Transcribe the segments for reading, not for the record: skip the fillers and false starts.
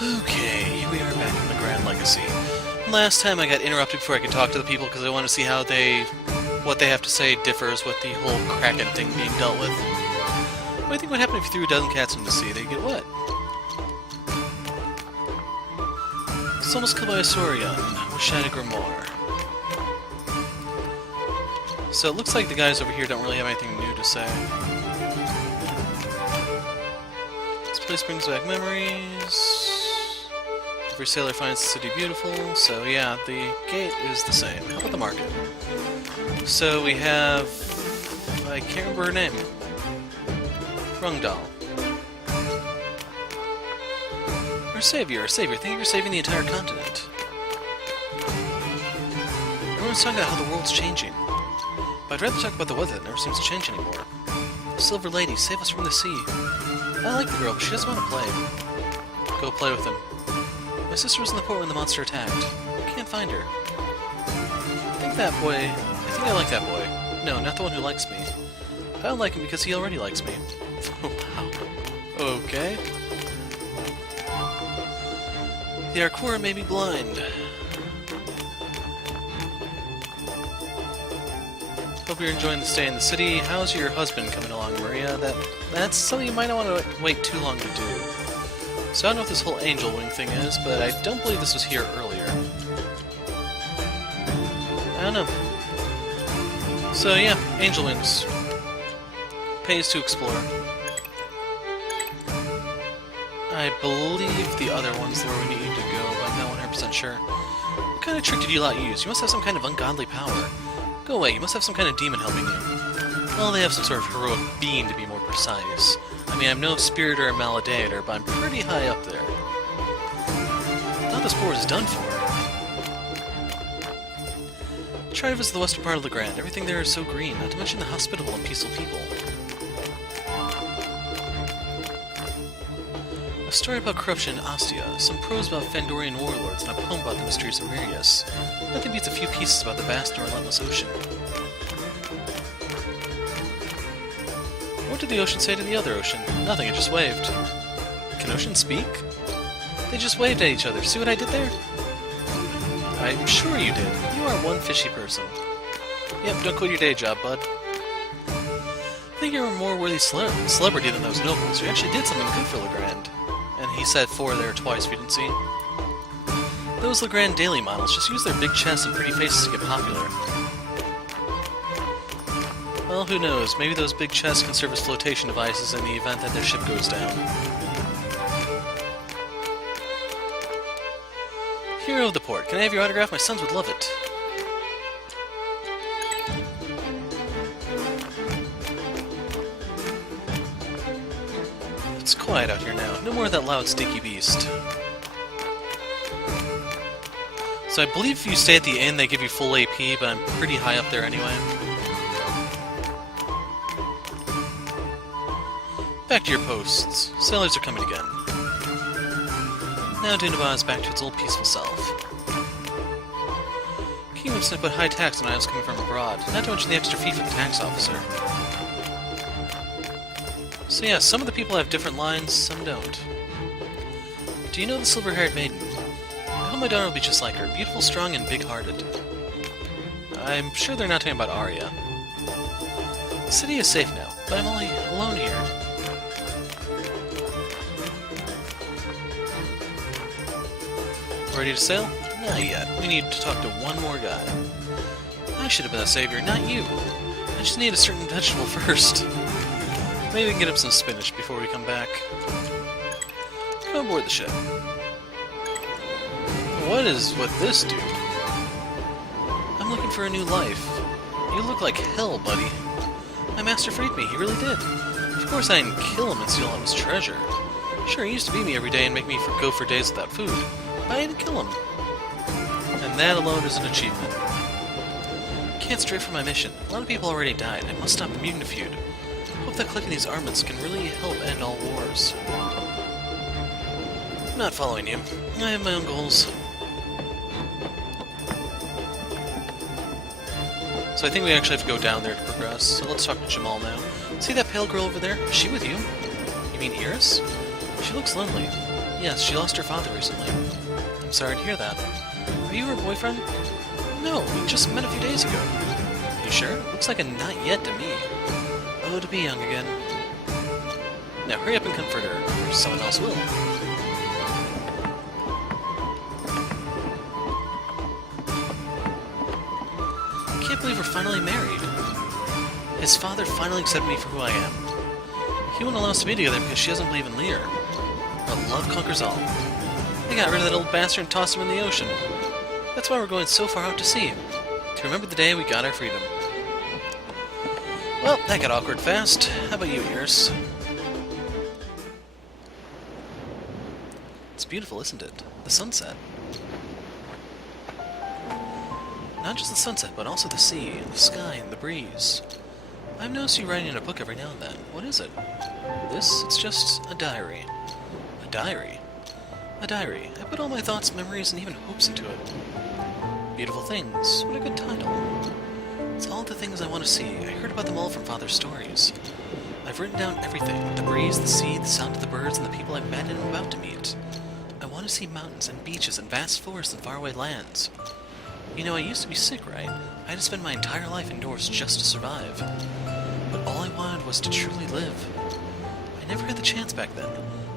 Okay, we are back in the Grand Legacy. Last time I got interrupted before I could talk to the people because I want to see how what they have to say differs with the whole Kraken thing being dealt with. What do you think would happen if you threw a dozen cats into the sea? They'd get wet. It's almost killed by a Saurian. Wish I had a grimoire. So it looks like the guys over here don't really have anything new to say. This place brings back memories. Every sailor finds the city beautiful, so yeah, the gate is the same. How about the market? So we have... I can't remember her name. Rungdal. Our savior, thank you for saving the entire continent. Everyone's talking about how the world's changing. But I'd rather talk about the weather that never seems to change anymore. Silver Lady, save us from the sea. I like the girl, but she doesn't want to play. Go play with him. My sister was in the port when the monster attacked. Can't find her. I think I like that boy. No, not the one who likes me. I don't like him because he already likes me. Wow. Okay. The Arcora may be blind. Hope you're enjoying the stay in the city. How's your husband coming along, Maria? That's something you might not want to wait too long to do. So I don't know what this whole angel wing thing is, but I don't believe this was here earlier. I don't know. So yeah, angel wings. Pays to explore. I believe the other one's where we need to go, but I'm not 100% sure. What kind of trick did you lot use? You must have some kind of ungodly power. Go away, you must have some kind of demon helping you. Well, they have some sort of heroic being to be more precise. I mean, I'm no spirit or a maladeator, but I'm pretty high up there. Now this port is done for. Try to visit the western part of Legrand. Everything there is so green, not to mention the hospitable and peaceful people. A story about corruption in Ostia, some prose about Fandorian warlords, and a poem about the mysteries of Mirius. Nothing beats a few pieces about the vast and relentless ocean. What did the ocean say to the other ocean? Nothing, it just waved. Can oceans speak? They just waved at each other. See what I did there? I'm sure you did. You are one fishy person. Yep, don't quit your day job, bud. I think you're a more worthy celebrity than those nobles. You actually did something good for Legrand. And he said 4 there twice if you didn't see. Those Legrand daily models just use their big chests and pretty faces to get popular. Well, who knows? Maybe those big chests can serve as flotation devices in the event that their ship goes down. Hero of the port, can I have your autograph? My sons would love it. It's quiet out here now. No more of that loud, stinky beast. So I believe if you stay at the inn, they give you full AP, but I'm pretty high up there anyway. Back to your posts. Sailors are coming again. Now Dunabah is back to its old peaceful self. Kingdom Snip put high tax on items coming from abroad, not to mention the extra fee for the tax officer. So yeah, some of the people have different lines, some don't. Do you know the silver-haired maiden? I hope my daughter will be just like her, beautiful, strong, and big-hearted. I'm sure they're not talking about Arya. The city is safe now, but I'm only alone here. Ready to sail? Not yet. We need to talk to one more guy. I should have been a savior, not you. I just need a certain vegetable first. Maybe we can get him some spinach before we come back. Come aboard the ship. What is with this dude? I'm looking for a new life. You look like hell, buddy. My master freed me, he really did. Of course I didn't kill him and steal all his treasure. Sure, he used to beat me every day and make me go for days without food. But I didn't kill him. And that alone is an achievement. Can't stray from my mission. A lot of people already died. I must stop the mutant feud. Hope that collecting these armaments can really help end all wars. I'm not following you. I have my own goals. So I think we actually have to go down there to progress. So let's talk to Jamal now. See that pale girl over there? Is she with you? You mean Iris? She looks lonely. Yes, she lost her father recently. I'm sorry to hear that. Are you her boyfriend? No, we just met a few days ago. You sure? Looks like a not yet to me. Oh, to be young again. Now hurry up and comfort her, or someone else will. I can't believe we're finally married. His father finally accepted me for who I am. He won't allow us to be together because she doesn't believe in Lear. But love conquers all. I got rid of that old bastard and tossed him in the ocean. That's why we're going so far out to sea. To remember the day we got our freedom. Well, that got awkward fast. How about you, Ears? It's beautiful, isn't it? The sunset. Not just the sunset, but also the sea, and the sky, and the breeze. I've noticed you writing in a book every now and then. What is it? This? It's just a diary. A diary? A diary. I put all my thoughts, memories, and even hopes into it. Beautiful things. What a good title. It's all the things I want to see. I heard about them all from Father's stories. I've written down everything. The breeze, the sea, the sound of the birds, and the people I've met and am about to meet. I want to see mountains and beaches and vast forests and faraway lands. You know, I used to be sick, right? I had to spend my entire life indoors just to survive. But all I wanted was to truly live. I never had the chance back then.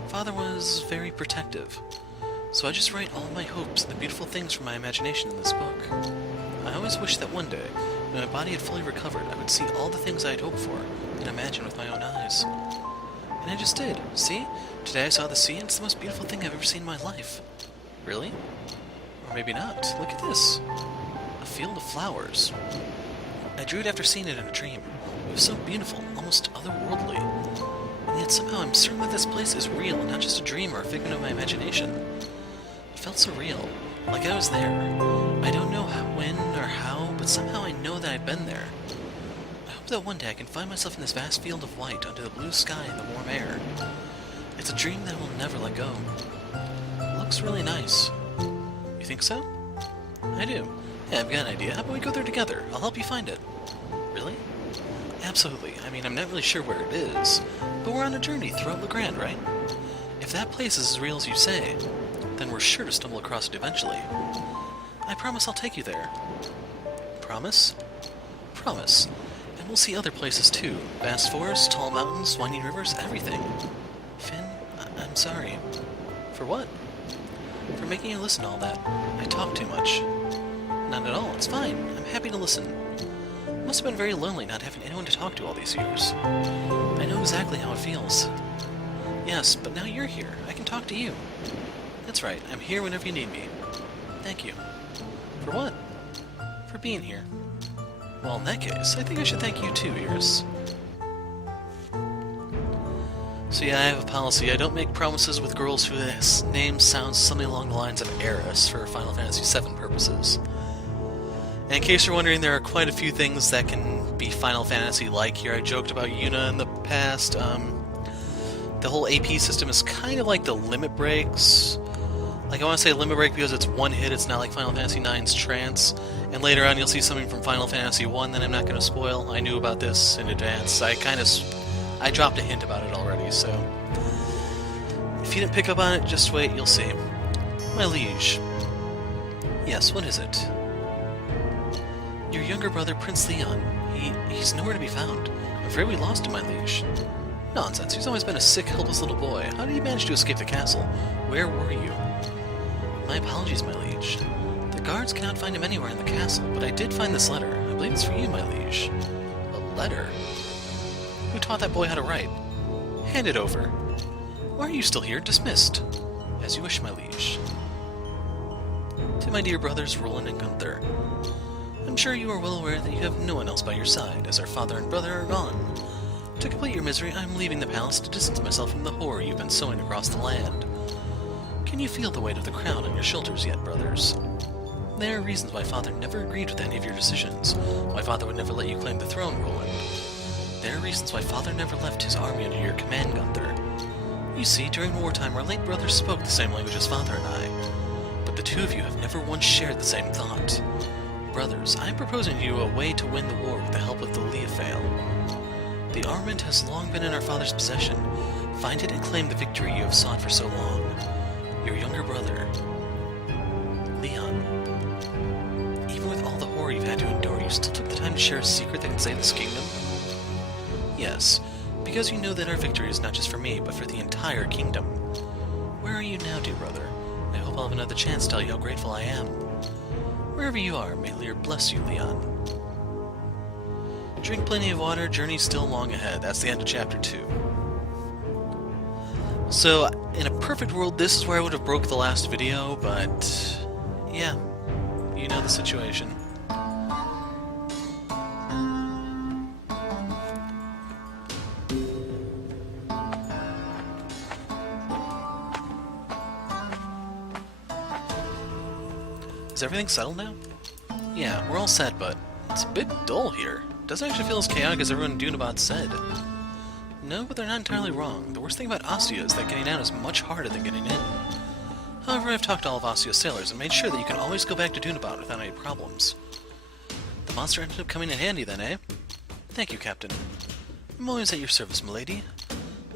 Father was very protective. So I just write all my hopes and the beautiful things from my imagination in this book. I always wished that one day, when my body had fully recovered, I would see all the things I had hoped for and imagine with my own eyes. And I just did. See? Today I saw the sea and it's the most beautiful thing I've ever seen in my life. Really? Or maybe not. Look at this. A field of flowers. I drew it after seeing it in a dream. It was so beautiful, almost otherworldly. And yet somehow I'm certain that this place is real and not just a dream or a figment of my imagination. It felt so real, like I was there. I don't know when or how, but somehow I know that I've been there. I hope that one day I can find myself in this vast field of white under the blue sky and the warm air. It's a dream that I will never let go. It looks really nice. You think so? I do. Yeah, I've got an idea. How about we go there together? I'll help you find it. Really? Absolutely. I mean, I'm not really sure where it is, but we're on a journey throughout Legrand, right? If that place is as real as you say, then we're sure to stumble across it eventually. I promise I'll take you there. Promise? Promise. And we'll see other places too. Vast forests, tall mountains, winding rivers, everything. Finn, I'm sorry. For what? For making you listen to all that. I talk too much. Not at all, it's fine. I'm happy to listen. It must have been very lonely not having anyone to talk to all these years. I know exactly how it feels. Yes, but now you're here. I can talk to you. That's right, I'm here whenever you need me. Thank you. For what? For being here. Well, in that case, I think I should thank you too, Iris. So yeah, I have a policy. I don't make promises with girls whose name sounds something along the lines of Eris for Final Fantasy VII purposes. And in case you're wondering, there are quite a few things that can be Final Fantasy-like here. I joked about Yuna in the past. The whole AP system is kind of like the limit breaks. Like, I want to say limit break because it's one hit, it's not like Final Fantasy IX's Trance. And later on you'll see something from Final Fantasy I that I'm not going to spoil. I knew about this in advance. I dropped a hint about it already, so... If you didn't pick up on it, just wait, you'll see. My liege. Yes, what is it? Your younger brother, Prince Leon. He's nowhere to be found. I'm afraid we lost him, my liege. Nonsense, he's always been a sick, helpless little boy. How did he manage to escape the castle? Where were you? My apologies, my liege. The guards cannot find him anywhere in the castle, but I did find this letter. I believe it's for you, my liege. A letter? Who taught that boy how to write? Hand it over. Why are you still here? Dismissed. As you wish, my liege. To my dear brothers, Roland and Gunther. I'm sure you are well aware that you have no one else by your side, as our father and brother are gone. To complete your misery, I am leaving the palace to distance myself from the horror you've been sowing across the land. Can you feel the weight of the crown on your shoulders yet, brothers? There are reasons why Father never agreed with any of your decisions, why Father would never let you claim the throne, Roland. There are reasons why Father never left his army under your command, Gunther. You see, during wartime, our late brother spoke the same language as Father and I, but the two of you have never once shared the same thought. Brothers, I am proposing to you a way to win the war with the help of the Leofale. The armament has long been in our father's possession. Find it and claim the victory you have sought for so long. Your younger brother, Leon. Even with all the horror you've had to endure, you still took the time to share a secret that can save this kingdom? Yes, because you know that our victory is not just for me, but for the entire kingdom. Where are you now, dear brother? I hope I'll have another chance to tell you how grateful I am. Wherever you are, may Lear bless you, Leon. Drink plenty of water, journey's still long ahead. That's the end of Chapter 2. So, in a perfect world, this is where I would have broke the last video, but yeah, you know the situation. Is everything settled now? Yeah, we're all set, but it's a bit dull here. Doesn't actually feel as chaotic as everyone in Dunabad said. No, but they're not entirely wrong. The worst thing about Ostia is that getting out is much harder than getting in. However, I've talked to all of Ostia's sailors and made sure that you can always go back to Dunabad without any problems. The monster ended up coming in handy then, eh? Thank you, Captain. I'm always at your service, milady.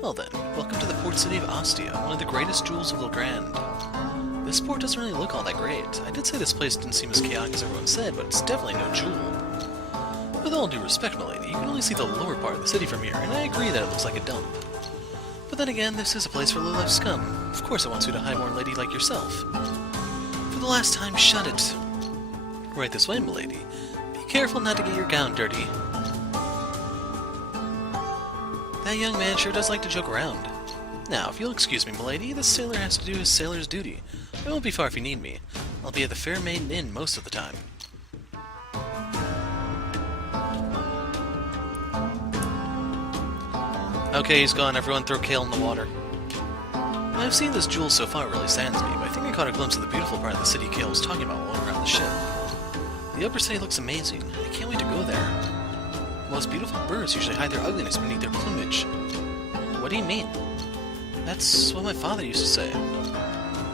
Well then, welcome to the port city of Ostia, one of the greatest jewels of Legrand. This port doesn't really look all that great. I did say this place didn't seem as chaotic as everyone said, but it's definitely no jewel. With all due respect, milady, you can only see the lower part of the city from here, and I agree that it looks like a dump. But then again, this is a place for low-life scum. Of course it wants you to highborn lady like yourself. For the last time, shut it. Right this way, milady. Be careful not to get your gown dirty. That young man sure does like to joke around. Now, if you'll excuse me, milady, this sailor has to do his sailor's duty. I won't be far if you need me. I'll be at the Fair Maiden Inn most of the time. Okay, he's gone. Everyone throw Kale in the water. I've seen this jewel so far, it really saddens me, but I think I caught a glimpse of the beautiful part of the city Kale was talking about while we were on the ship. The upper city looks amazing. I can't wait to go there. The most beautiful birds usually hide their ugliness beneath their plumage. What do you mean? That's what my father used to say.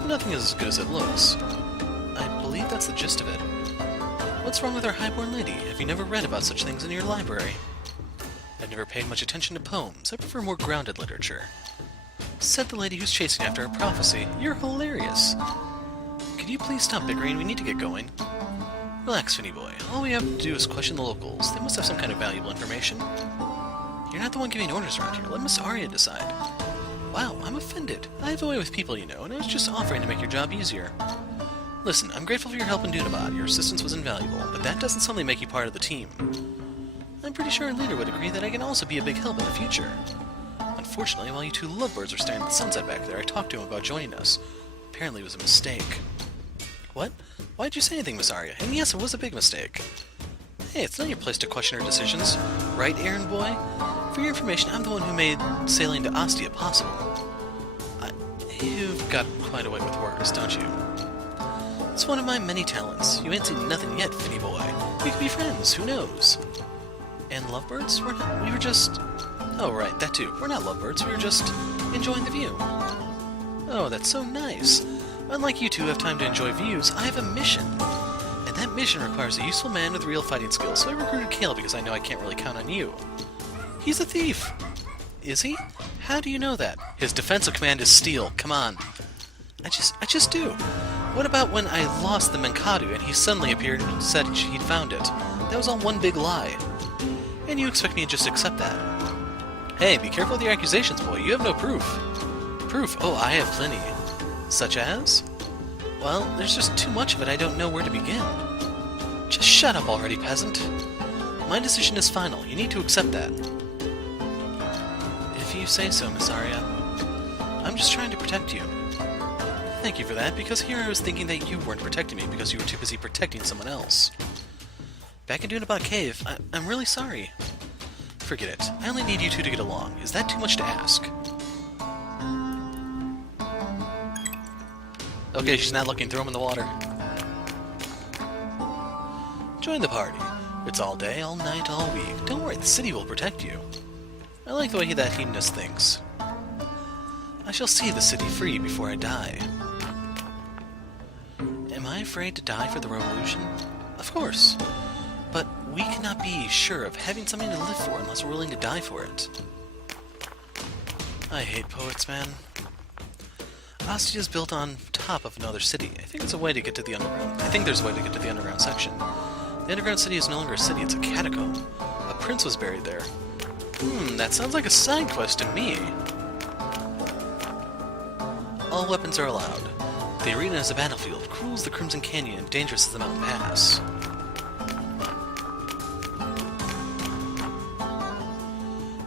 Nothing is as good as it looks. I believe that's the gist of it. What's wrong with our highborn lady? Have you never read about such things in your library? I've never paid much attention to poems. I prefer more grounded literature. Said the lady who's chasing after a prophecy. You're hilarious. Could you please stop bickering? We need to get going. Relax, Finny boy. All we have to do is question the locals. They must have some kind of valuable information. You're not the one giving orders around here. Let Miss Arya decide. Wow, I'm offended. I have a way with people, you know, and I was just offering to make your job easier. Listen, I'm grateful for your help in Dunabad. Your assistance was invaluable, but that doesn't suddenly make you part of the team. I'm pretty sure our leader would agree that I can also be a big help in the future. Unfortunately, while you two lovebirds were staring at the sunset back there, I talked to him about joining us. Apparently it was a mistake. What? Why'd you say anything, Miss Arya? And yes, it was a big mistake. Hey, it's not your place to question her decisions. Right, errand boy? For your information, I'm the one who made sailing to Ostia possible. You've got quite a way with words, don't you? It's one of my many talents. You ain't seen nothing yet, Finny boy. We could be friends, who knows? And lovebirds? We were just... Oh, right, that too. We're not lovebirds, we were just enjoying the view. Oh, that's so nice. Unlike you two who have time to enjoy views, I have a mission. And that mission requires a useful man with real fighting skills, so I recruited Kale because I know I can't really count on you. He's a thief! Is he? How do you know that? His defensive command is steel, come on. I just do. What about when I lost the Menkadu and he suddenly appeared and said he'd found it? That was all one big lie. And you expect me to just accept that? Hey, be careful with your accusations, boy. You have no proof. Proof? Oh, I have plenty. Such as? Well, there's just too much of it I don't know where to begin. Just shut up already, peasant. My decision is final. You need to accept that. If you say so, Miss Arya. I'm just trying to protect you. Thank you for that, because here I was thinking that you weren't protecting me because you were too busy protecting someone else. Back in Dunabad Cave, I'm really sorry. Forget it. I only need you two to get along. Is that too much to ask? Okay, she's not looking. Throw him in the water. Join the party. It's all day, all night, all week. Don't worry, the city will protect you. I like the way that hedonist thinks. I shall see the city free before I die. Am I afraid to die for the revolution? Of course. But we cannot be sure of having something to live for unless we're willing to die for it. I hate poets, man. Ostia is built on top of another city. I think there's a way to get to the underground section. The underground city is no longer a city, it's a catacomb. A prince was buried there. That sounds like a side quest to me. All weapons are allowed. The arena is a battlefield, cruel as the Crimson Canyon and dangerous as the Mountain Pass.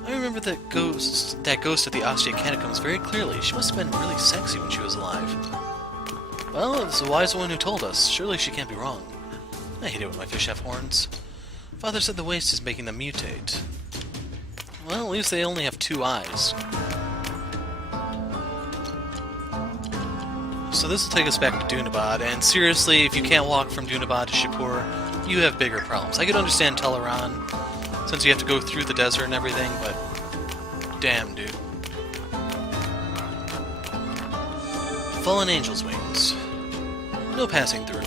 I remember that ghost at the Ostia catacombs very clearly. She must have been really sexy when she was alive. Well, it's the wise one who told us. Surely she can't be wrong. I hate it when my fish have horns. Father said the waste is making them mutate. Well, at least they only have 2 eyes. So this will take us back to Dunabad, and seriously, if you can't walk from Dunabad to Shapur, you have bigger problems. I could understand Teleron, since you have to go through the desert and everything, but damn, dude. Fallen Angel's Wings. No passing through.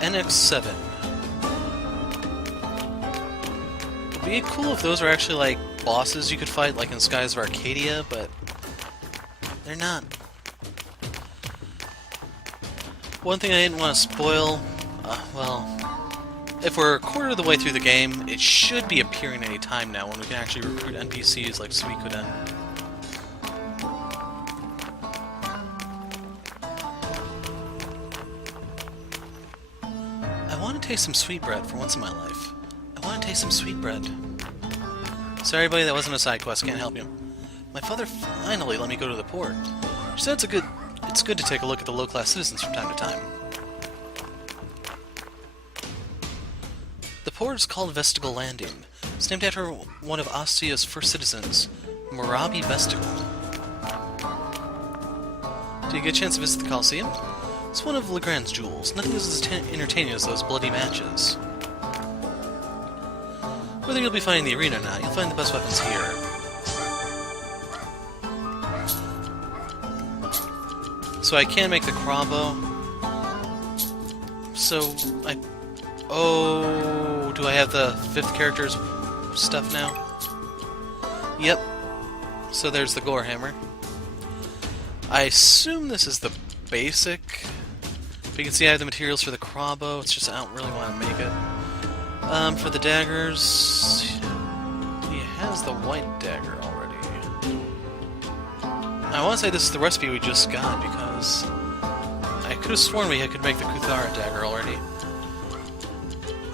NX7. It'd be cool if those were actually like bosses you could fight like in Skies of Arcadia, but they're not. One thing I didn't want to spoil, well, if we're a quarter of the way through the game, it should be appearing any time now when we can actually recruit NPCs like Suikoden. I want to taste some sweetbread for once in my life. I want to taste some sweetbread. Sorry, buddy, that wasn't a side quest. Can't help you. My father finally let me go to the port. She said it's good to take a look at the low-class citizens from time to time. The port is called Vestigal Landing. It's named after one of Ostia's first citizens, Murabi Vestigal. Did you get a chance to visit the Colosseum? It's one of Legrand's jewels. Nothing is as entertaining as those bloody matches. Whether you'll be fighting the arena or not, you'll find the best weapons here. So I can make the crossbow. So oh, do I have the 5th character's stuff now? Yep. So there's the gore hammer. I assume this is the basic. But you can see I have the materials for the crossbow. It's just I don't really want to make it. For the daggers, he has the white dagger already. I want to say this is the recipe we just got because I could have sworn I could make the Kuthara dagger already.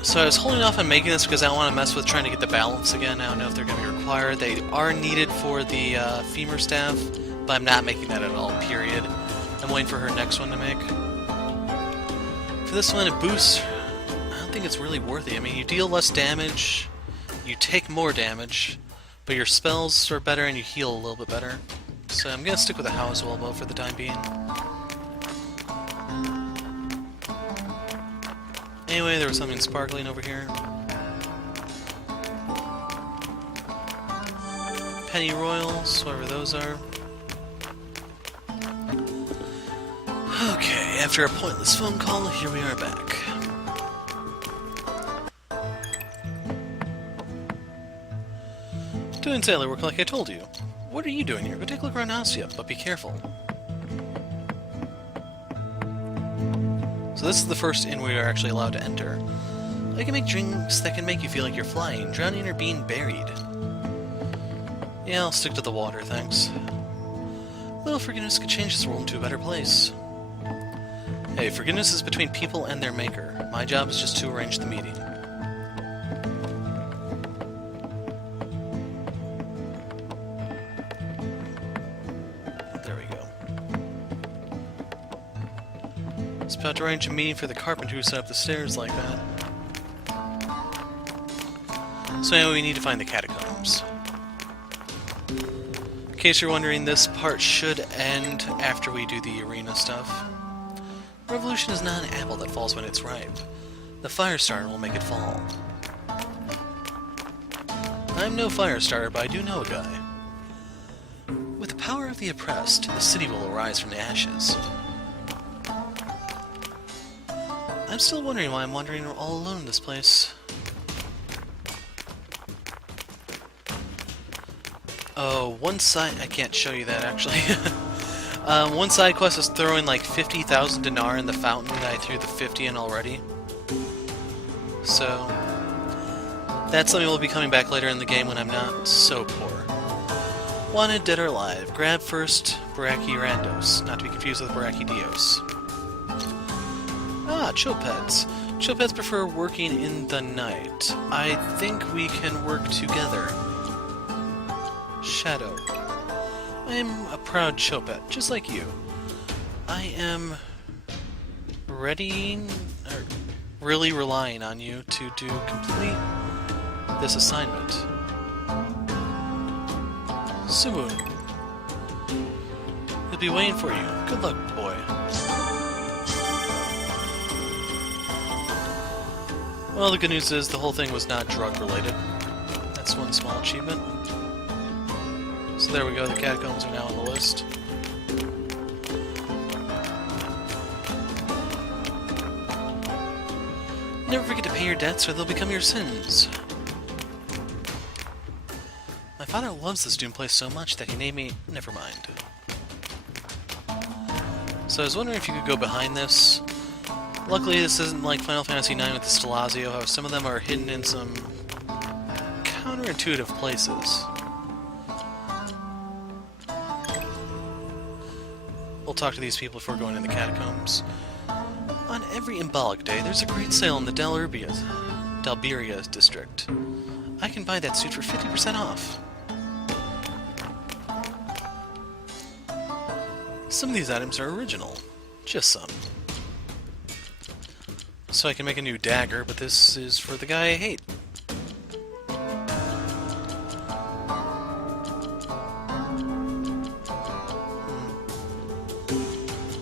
So I was holding off on making this because I don't want to mess with trying to get the balance again. I don't know if they're going to be required. They are needed for the femur staff, but I'm not making that at all, period. I'm waiting for her next one to make. For this one, it boosts. I don't think it's really worthy. I mean, you deal less damage, you take more damage, but your spells are better and you heal a little bit better. So I'm going to stick with the House Elbow for the time being. Anyway, there was something sparkling over here. Penny Royals, whatever those are. Okay, after a pointless phone call, here we are back. Doing sailor work like I told you. What are you doing here? Go take a look around Ostia, but be careful. So this is the first inn we are actually allowed to enter. I can make drinks that can make you feel like you're flying, drowning, or being buried. Yeah, I'll stick to the water, thanks. Well, forgiveness could change this world into a better place. Hey, forgiveness is between people and their maker. My job is just to arrange the meeting. There we go. It's about to arrange a meeting for the carpenter who set up the stairs like that. So anyway, we need to find the catacombs. In case you're wondering, this part should end after we do the arena stuff. Revolution is not an apple that falls when it's ripe. The fire starter will make it fall. I'm no fire starter, but I do know a guy. With the power of the oppressed, the city will arise from the ashes. I'm still wondering why I'm wandering all alone in this place. Oh, one side... I can't show you that, actually. One side quest is throwing like 50,000 dinar in the fountain that I threw the 50 in already. So... that's something we'll be coming back later in the game when I'm not so poor. Wanted, dead or alive. Grab first Baraki not to be confused with Baraki Dios. Ah, Chopets. Chopets prefer working in the night. I think we can work together. Shadow. I am a proud Chopet, just like you. I am really relying on you to complete this assignment. Sumun. He'll be waiting for you. Good luck, boy. Well, the good news is the whole thing was not drug-related. That's one small achievement. So there we go, the catacombs are now on the list. Never forget to pay your debts or they'll become your sins. My father loves this Doom place so much that he named me... never mind. So I was wondering if you could go behind this. Luckily this isn't like Final Fantasy IX with the Stelazio, how some of them are hidden in some counterintuitive places. We'll talk to these people before going in the catacombs. On every Imbolic Day, there's a great sale in the Dalberia district. I can buy that suit for 50% off. Some of these items are original. Just some. So I can make a new dagger, but this is for the guy I hate.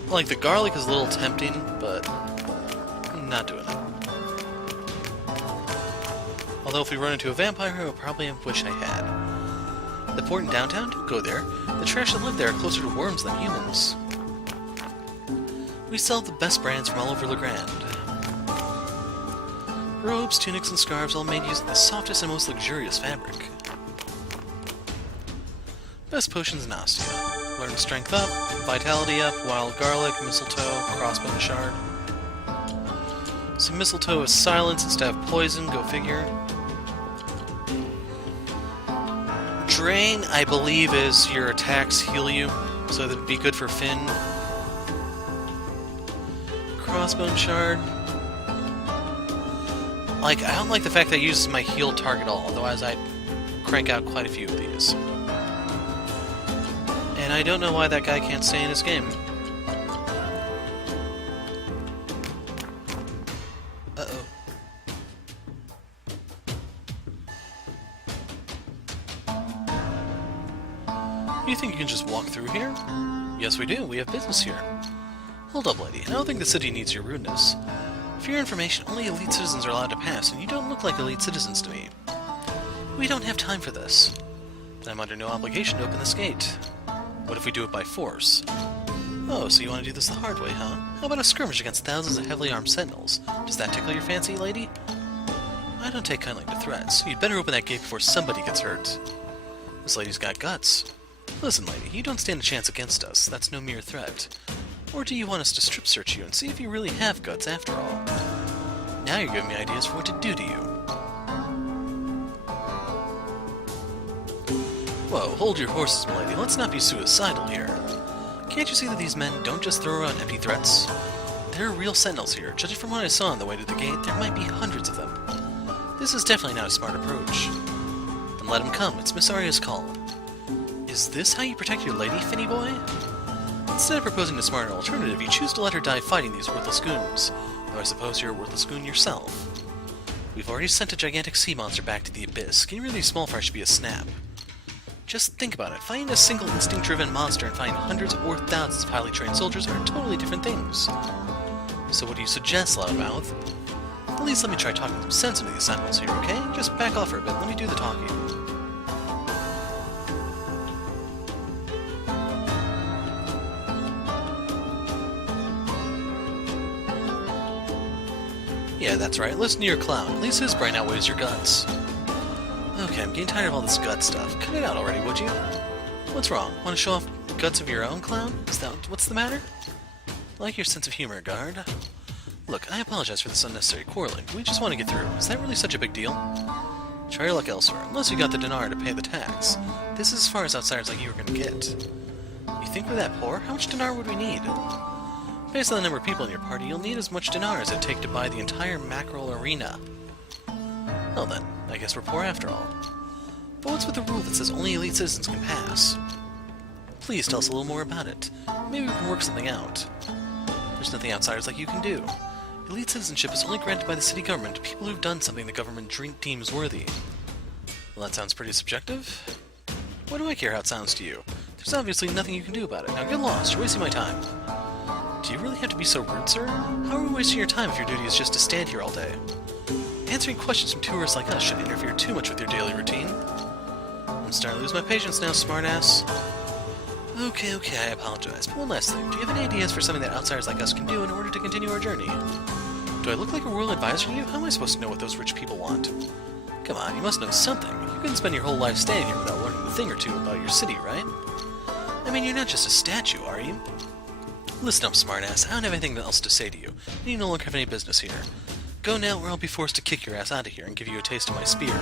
Like, the garlic is a little tempting, but I'm not doing it. Although if we run into a vampire, I'll probably wish I had. The port in downtown? Don't go there. The trash that live there are closer to worms than humans. We sell the best brands from all over Legrand. Robes, tunics, and scarves all made using the softest and most luxurious fabric. Best potions in Ostia. Learn strength up, vitality up, wild garlic, mistletoe, crossbow shard. So mistletoe is silence instead of poison, go figure. Drain, I believe, is your attacks heal you, so that'd be good for Finn. Crossbone shard. Like, I don't like the fact that it uses my healed target all, otherwise I'd crank out quite a few of these. And I don't know why that guy can't stay in his game. Uh-oh. You think you can just walk through here? Yes, we do. We have business here. Hold up, lady. I don't think the city needs your rudeness. For your information, only elite citizens are allowed to pass, and you don't look like elite citizens to me. We don't have time for this. But I'm under no obligation to open this gate. What if we do it by force? Oh, so you want to do this the hard way, huh? How about a skirmish against thousands of heavily armed sentinels? Does that tickle your fancy, lady? I don't take kindly to threats. You'd better open that gate before somebody gets hurt. This lady's got guts. Listen, lady, you don't stand a chance against us. That's no mere threat. Or do you want us to strip search you and see if you really have guts after all? Now you're giving me ideas for what to do to you. Whoa, hold your horses, milady. Let's not be suicidal here. Can't you see that these men don't just throw around empty threats? There are real sentinels here. Judging from what I saw on the way to the gate, there might be hundreds of them. This is definitely not a smart approach. Then let them come. It's Miss Arya's call. Is this how you protect your lady, Finny boy? Instead of proposing a smarter alternative, you choose to let her die fighting these worthless goons. Though I suppose you're a worthless goon yourself. We've already sent a gigantic sea monster back to the abyss. Getting rid of these small fry should be a snap. Just think about it. Fighting a single instinct-driven monster and fighting hundreds or thousands of highly trained soldiers are totally different things. So what do you suggest, Loudmouth? At least let me try talking some sense into these sentinels here, okay? Just back off for a bit. Let me do the talking. Yeah, that's right. Listen to your clown. At least his brain outweighs your guts. Okay, Okay, I'm getting tired of all this gut stuff. Cut it out already, would you? What's wrong? Want to show off guts of your own, clown? Is that what's the matter? I like your sense of humor, guard. Look, I apologize for this unnecessary quarreling. We just want to get through. Is that really such a big deal? Try your luck elsewhere, unless you got the dinar to pay the tax. This is as far as outsiders like you are going to get. You think we're that poor? How much dinar would we need? Based on the number of people in your party, you'll need as much dinar as it'd take to buy the entire mackerel arena. Well then, I guess we're poor after all. But what's with the rule that says only elite citizens can pass? Please tell us a little more about it. Maybe we can work something out. There's nothing outsiders like you can do. Elite citizenship is only granted by the city government to people who've done something the government deems worthy. Well, that sounds pretty subjective. What do I care how it sounds to you? There's obviously nothing you can do about it. Now get lost, you're wasting my time. Do you really have to be so rude, sir? How are we wasting your time if your duty is just to stand here all day? Answering questions from tourists like us shouldn't interfere too much with your daily routine. I'm starting to lose my patience now, smartass. Okay, I apologize. But one last thing. Do you have any ideas for something that outsiders like us can do in order to continue our journey? Do I look like a royal advisor to you? How am I supposed to know what those rich people want? Come on, you must know something. You couldn't spend your whole life staying here without learning a thing or two about your city, right? I mean, you're not just a statue, are you? Listen up, smartass. I don't have anything else to say to you, and you no longer have any business here. Go now, or I'll be forced to kick your ass out of here and give you a taste of my spear.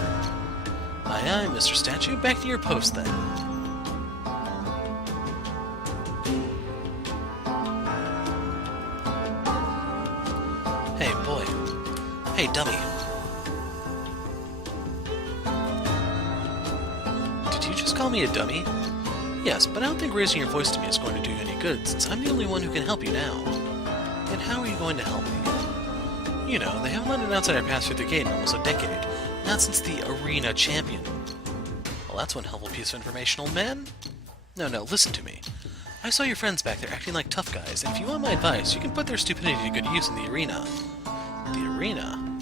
Aye, Mr. Statue. Back to your post, then. Hey, boy. Hey, dummy. Did you just call me a dummy? Yes, but I don't think raising your voice to me is going to do you any good, since I'm the only one who can help you now. And how are you going to help me? You know, they haven't let an outsider pass through the gate in almost a decade. Not since the Arena Champion. Well, that's one helpful piece of information, old man. No, listen to me. I saw your friends back there acting like tough guys, and if you want my advice, you can put their stupidity to good use in the arena. The arena?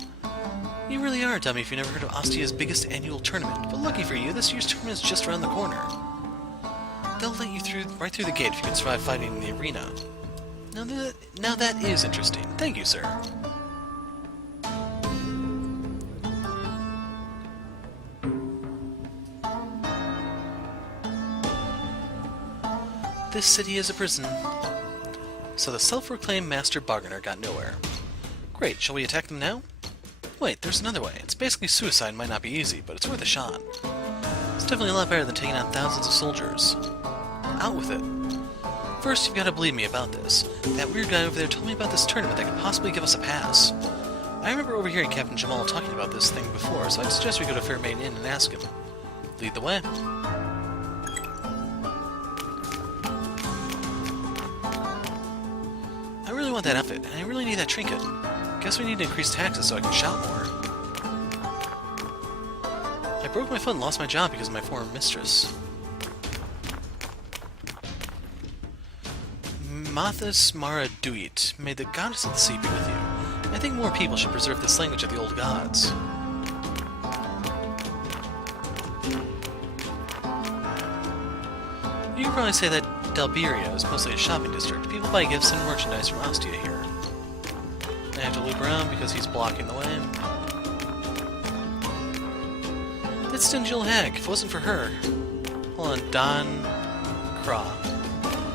You really are a dummy if you never heard of Ostia's biggest annual tournament, but lucky for you, this year's tournament is just around the corner. They'll let you right through the gate if you can survive fighting in the arena. Now that is interesting. Thank you, sir. This city is a prison. So the self-proclaimed master bargainer got nowhere. Great, shall we attack them now? Wait, there's another way. It's basically suicide and might not be easy, but it's worth a shot. It's definitely a lot better than taking on thousands of soldiers. Out with it. First, you've got to believe me about this. That weird guy over there told me about this tournament that could possibly give us a pass. I remember overhearing Captain Jamal talking about this thing before, so I'd suggest we go to Fairmain Inn and ask him. Lead the way. I really want that outfit, and I really need that trinket. Guess we need to increase taxes so I can shop more. I broke my foot and lost my job because of my former mistress. Mathis Mara Duit, may the goddess of the sea be with you. I think more people should preserve this language of the old gods. You can probably say that Dalberia is mostly a shopping district. People buy gifts and merchandise from Ostia here. I have to loop around because he's blocking the way. That stingy old hag. If it wasn't for her... Hold on, Don... Kra.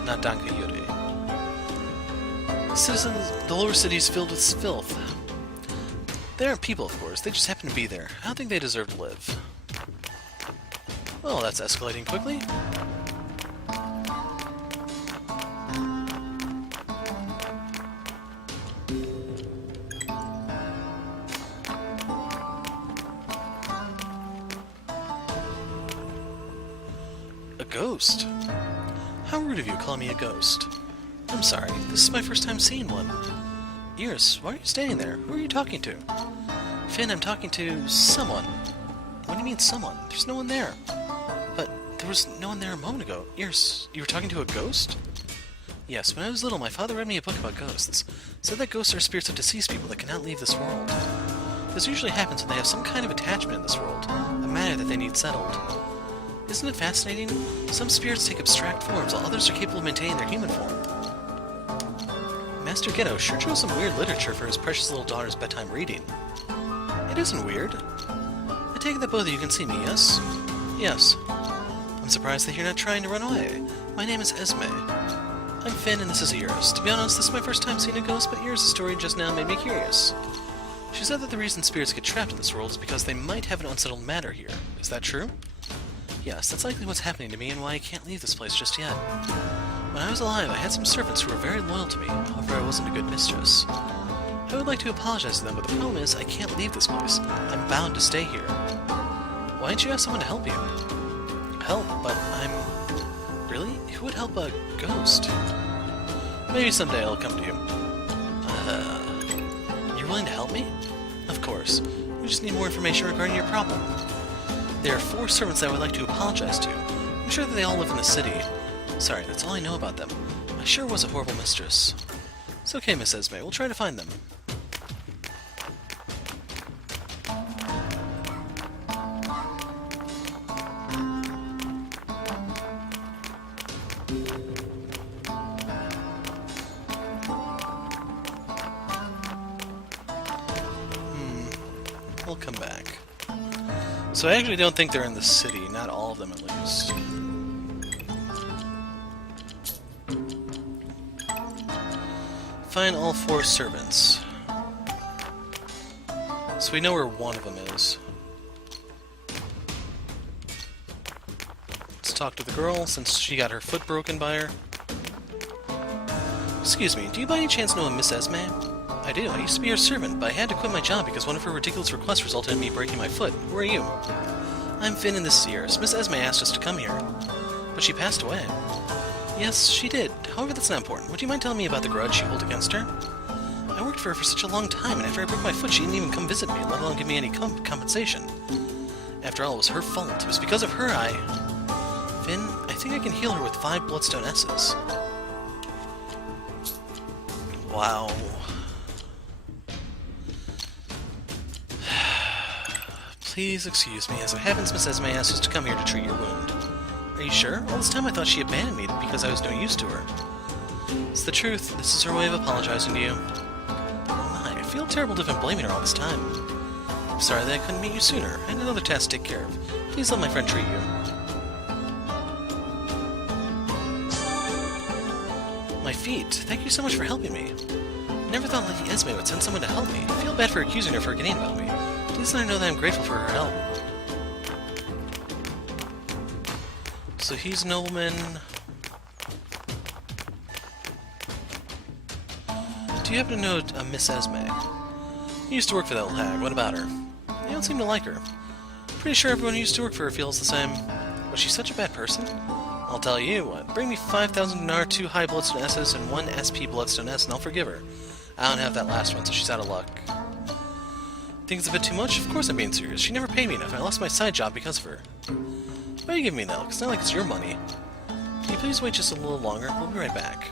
Not Don Coyote. Citizens, the lower city is filled with filth. They aren't people, of course. They just happen to be there. I don't think they deserve to live. Well, that's escalating quickly. A ghost? How rude of you calling me a ghost. I'm sorry, this is my first time seeing one. Iris, why are you standing there? Who are you talking to? Finn, I'm talking to someone. What do you mean someone? There's no one there. But there was no one there a moment ago. Iris, you were talking to a ghost? Yes, when I was little, my father read me a book about ghosts. It said that ghosts are spirits of deceased people that cannot leave this world. This usually happens when they have some kind of attachment in this world, a matter that they need settled. Isn't it fascinating? Some spirits take abstract forms, while others are capable of maintaining their human form. Master Ghetto sure chose some weird literature for his precious little daughter's bedtime reading. It isn't weird. I take it that both of you can see me, yes? Yes. I'm surprised that you're not trying to run away. My name is Esme. I'm Finn and this is Iris. To be honest, this is my first time seeing a ghost, but Iris' story just now made me curious. She said that the reason spirits get trapped in this world is because they might have an unsettled matter here. Is that true? Yes, that's likely what's happening to me and why I can't leave this place just yet. When I was alive, I had some servants who were very loyal to me, however I wasn't a good mistress. I would like to apologize to them, but the problem is I can't leave this place. I'm bound to stay here. Why don't you ask someone to help you? Help? But I'm... Really? Who would help a ghost? Maybe someday I'll come to you. You're willing to help me? Of course. We just need more information regarding your problem. There are 4 servants that I would like to apologize to. I'm sure that they all live in the city. Sorry, that's all I know about them. I sure was a horrible mistress. It's okay, Miss Esme. We'll try to find them. We'll come back. So I actually don't think they're in the city. Not all of them, at least. Find all 4 servants. So we know where one of them is. Let's talk to the girl, since she got her foot broken by her. Excuse me, do you by any chance know a Miss Esme? I do. I used to be her servant, but I had to quit my job because one of her ridiculous requests resulted in me breaking my foot. Who are you? I'm Finn and this is Iris. Miss Esme asked us to come here. But she passed away. Yes, she did. However, that's not important. Would you mind telling me about the grudge you hold against her? I worked for her for such a long time, and after I broke my foot, she didn't even come visit me, let alone give me any compensation. After all, it was her fault. It was because of her Finn, I think I can heal her with 5 Bloodstone S's. Wow. Please excuse me. As it happens, Miss Esme asked us to come here to treat your wound. Are you sure? All this time I thought she abandoned me because I was no use to her. It's the truth. This is her way of apologizing to you. Oh my, I feel terrible to have been blaming her all this time. I'm sorry that I couldn't meet you sooner. I had another task to take care of. Please let my friend treat you. My feet. Thank you so much for helping me. I never thought Lady Esme would send someone to help me. I feel bad for accusing her for forgetting about me. Please let her know that I'm grateful for her help. So he's a nobleman. Do you happen to know a Miss Esme? You used to work for that old hag. What about her? You don't seem to like her. Pretty sure everyone who used to work for her feels the same. Was she such a bad person? I'll tell you what. Bring me 5,000 dinar, 2 high Bloodstone S's, and 1 SP Bloodstone S, and I'll forgive her. I don't have that last one, so she's out of luck. Think it's a bit too much? Of course I'm being serious. She never paid me enough. I lost my side job because of her. Why are you giving me that? It's not like it's your money. Can you please wait just a little longer? We'll be right back.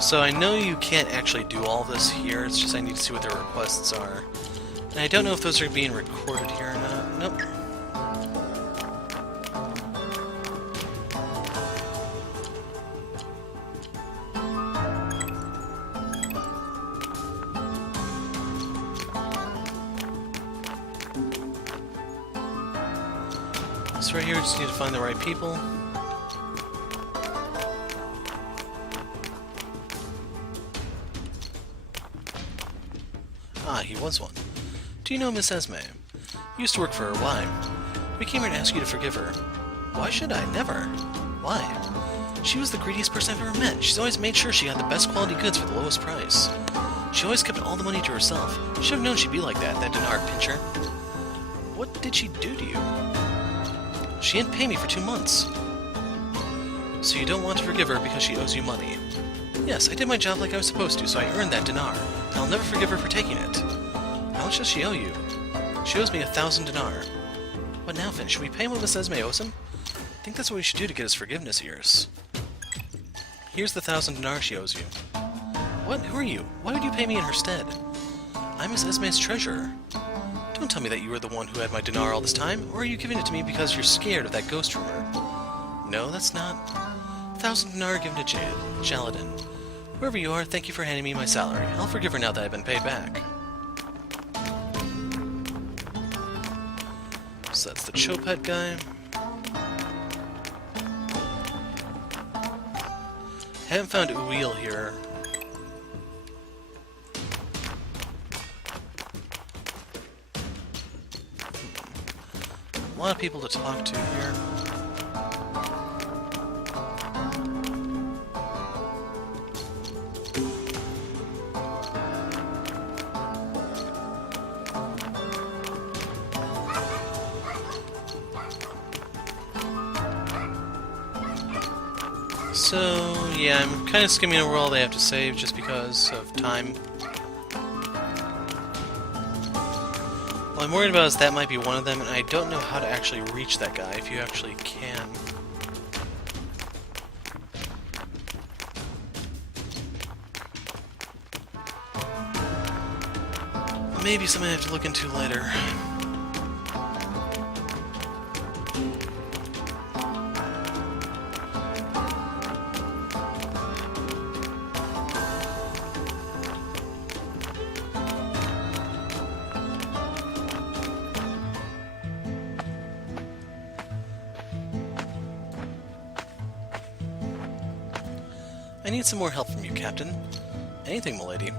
So I know you can't actually do all this here, it's just I need to see what their requests are. And I don't know if those are being recorded here or not. Nope. So right here we just need to find the right people. Ah, he was one. Do you know Miss Esme? You used to work for her. Why? We came here to ask you to forgive her. Why should I? Never. Why? She was the greediest person I've ever met. She's always made sure she got the best quality goods for the lowest price. She always kept all the money to herself. Should have known she'd be like that dinar pincher. What did she do to you? She didn't pay me for 2 months. So you don't want to forgive her because she owes you money. Yes, I did my job like I was supposed to, so I earned that dinar. And I'll never forgive her for taking it. How much does she owe you? She owes me 1,000 dinar. What now, Finn? Should we pay what Miss Esme owes him? I think that's what we should do to get his forgiveness, Iris. Here's the 1,000 dinar she owes you. What? Who are you? Why would you pay me in her stead? I'm Miss Esme's treasurer. Don't tell me that you were the one who had my dinar all this time, or are you giving it to me because you're scared of that ghost rumor? No, that's not. 1,000 dinar given to Jaladin. Wherever you are, thank you for handing me my salary. I'll forgive her now that I've been paid back. So that's the Chopet guy. Haven't found Uil here. A lot of people to talk to here. So, yeah, I'm kind of skimming over all they have to save just because of time. What I'm worried about is that might be one of them, and I don't know how to actually reach that guy, if you actually can. Maybe something I have to look into later. I need some more help from you, Captain. Anything, milady.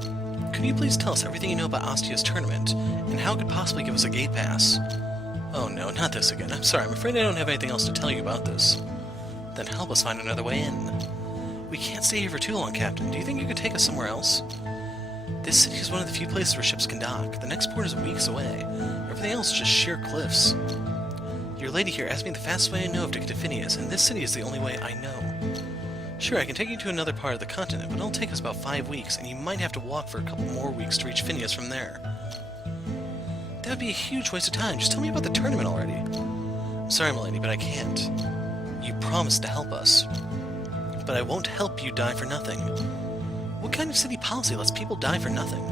Could you please tell us everything you know about Ostia's tournament, and how it could possibly give us a gate pass? Oh no, not this again. I'm sorry, I'm afraid I don't have anything else to tell you about this. Then help us find another way in. We can't stay here for too long, Captain. Do you think you could take us somewhere else? This city is one of the few places where ships can dock. The next port is weeks away. Everything else is just sheer cliffs. Your lady here asked me the fastest way I know of to get to Phineas, and this city is the only way I know. Sure, I can take you to another part of the continent, but it'll take us about 5 weeks, and you might have to walk for a couple more weeks to reach Phineas from there. That would be a huge waste of time. Just tell me about the tournament already. I'm sorry, milady, but I can't. You promised to help us. But I won't help you die for nothing. What kind of city policy lets people die for nothing?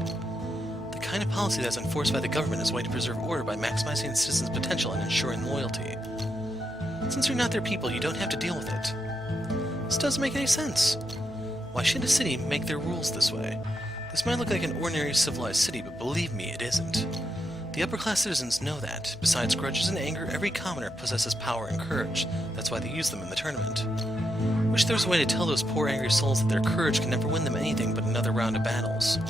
The kind of policy that's enforced by the government is a way to preserve order by maximizing citizens' potential and ensuring loyalty. Since you're not their people, you don't have to deal with it. This doesn't make any sense. Why should a city make their rules this way? This might look like an ordinary civilized city, but believe me, it isn't. The upper-class citizens know that. Besides grudges and anger, every commoner possesses power and courage. That's why they use them in the tournament. Wish there was a way to tell those poor angry souls that their courage can never win them anything but another round of battles.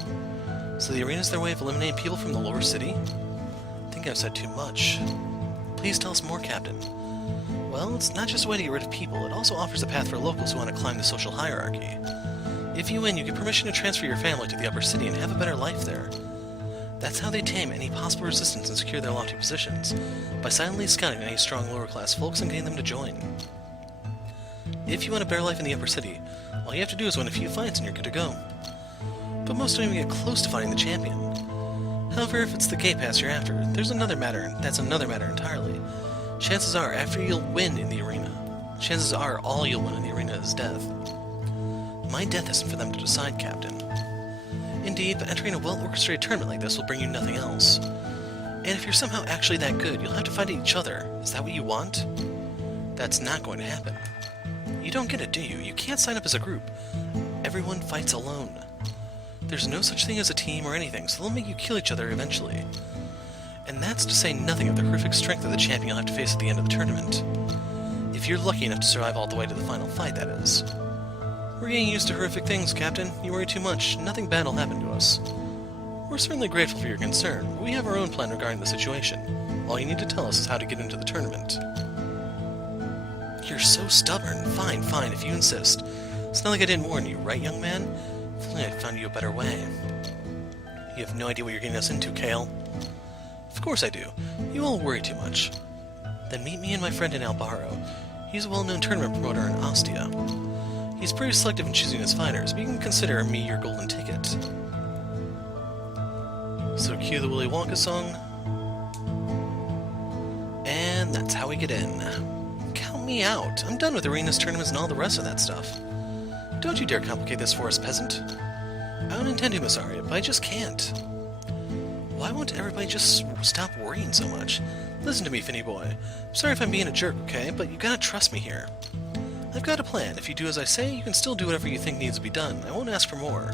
So the arena's their way of eliminating people from the lower city? I think I've said too much. Please tell us more, Captain. Well, it's not just a way to get rid of people, it also offers a path for locals who want to climb the social hierarchy. If you win, you get permission to transfer your family to the upper city and have a better life there. That's how they tame any possible resistance and secure their lofty positions, by silently scouting any strong lower-class folks and getting them to join. If you want a better life in the upper city, all you have to do is win a few fights and you're good to go. But most don't even get close to finding the champion. However, if it's the gate pass you're after, that's another matter entirely. Chances are, after you'll win in the arena, chances are all you'll win in the arena is death. My death isn't for them to decide, Captain. Indeed, but entering a well-orchestrated tournament like this will bring you nothing else. And if you're somehow actually that good, you'll have to fight each other. Is that what you want? That's not going to happen. You don't get it, do you? You can't sign up as a group. Everyone fights alone. There's no such thing as a team or anything, so they'll make you kill each other eventually. And that's to say nothing of the horrific strength of the champion you'll have to face at the end of the tournament. If you're lucky enough to survive all the way to the final fight, that is. We're getting used to horrific things, Captain. You worry too much. Nothing bad will happen to us. We're certainly grateful for your concern, but we have our own plan regarding the situation. All you need to tell us is how to get into the tournament. You're so stubborn. Fine, fine, if you insist. It's not like I didn't warn you, right, young man? If only I'd found you a better way. You have no idea what you're getting us into, Kale. Of course I do. You all worry too much. Then meet me and my friend in Albaro. He's a well-known tournament promoter in Ostia. He's pretty selective in choosing his fighters, but you can consider me your golden ticket. So cue the Willy Wonka song. And that's how we get in. Count me out. I'm done with arenas, tournaments, and all the rest of that stuff. Don't you dare complicate this for us, peasant. I don't intend to, Miss Arya, but I just can't. Why won't everybody just stop worrying so much? Listen to me, Finny boy. I'm sorry if I'm being a jerk, okay? But you gotta trust me here. I've got a plan. If you do as I say, you can still do whatever you think needs to be done. I won't ask for more.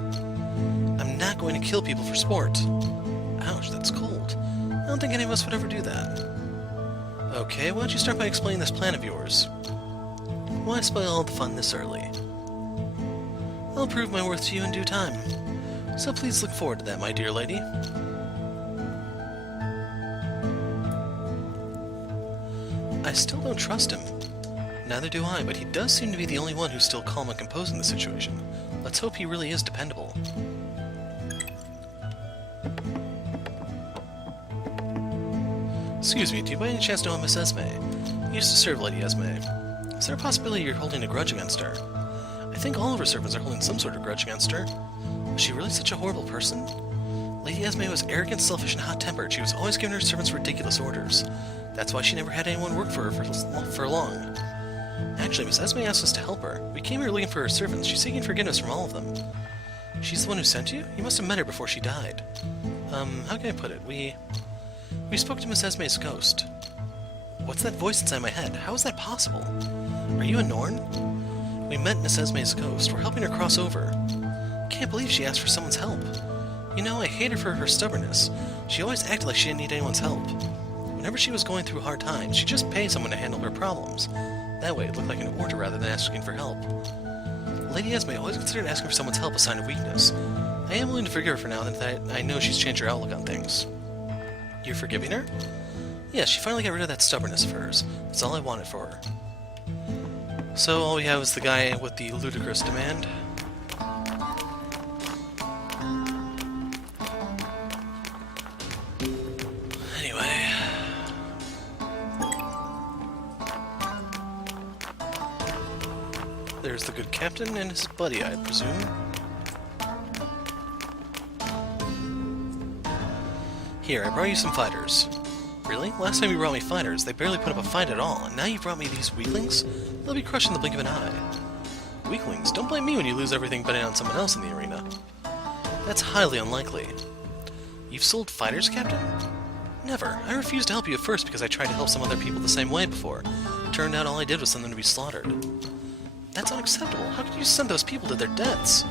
I'm not going to kill people for sport. Ouch, that's cold. I don't think any of us would ever do that. Okay, why don't you start by explaining this plan of yours? Why spoil all the fun this early? I'll prove my worth to you in due time. So please look forward to that, my dear lady. I still don't trust him. Neither do I, but he does seem to be the only one who's still calm and composed in the situation. Let's hope he really is dependable. Excuse me, do you by any chance know Miss Esme? I used to serve Lady Esme. Is there a possibility you're holding a grudge against her? I think all of her servants are holding some sort of grudge against her. Was she really such a horrible person? Lady Esme was arrogant, selfish, and hot-tempered. She was always giving her servants ridiculous orders. That's why she never had anyone work for her for long. Actually, Miss Esme asked us to help her. We came here looking for her servants. She's seeking forgiveness from all of them. She's the one who sent you? You must have met her before she died. How can I put it? We spoke to Miss Esme's ghost. What's that voice inside my head? How is that possible? Are you a Norn? We met Miss Esme's ghost. We're helping her cross over. Can't believe she asked for someone's help. You know, I hate her for her stubbornness. She always acted like she didn't need anyone's help. Whenever she was going through hard times, she'd just pay someone to handle her problems. That way it looked like an order rather than asking for help. Lady Esme always considered asking for someone's help a sign of weakness. I am willing to forgive her for now that I know she's changed her outlook on things. You're forgiving her? Yes, she finally got rid of that stubbornness of hers. That's all I wanted for her. So all we have is the guy with the ludicrous demand. Anyway. There's the good captain and his buddy, I presume. Here, I brought you some fighters. Really? Last time you brought me fighters, they barely put up a fight at all, and now you brought me these weaklings? They'll be crushed in the blink of an eye. Weaklings? Don't blame me when you lose everything betting on someone else in the arena. That's highly unlikely. You've sold fighters, Captain? Never. I refused to help you at first because I tried to help some other people the same way before. Turned out all I did was send them to be slaughtered. That's unacceptable. How could you send those people to their deaths?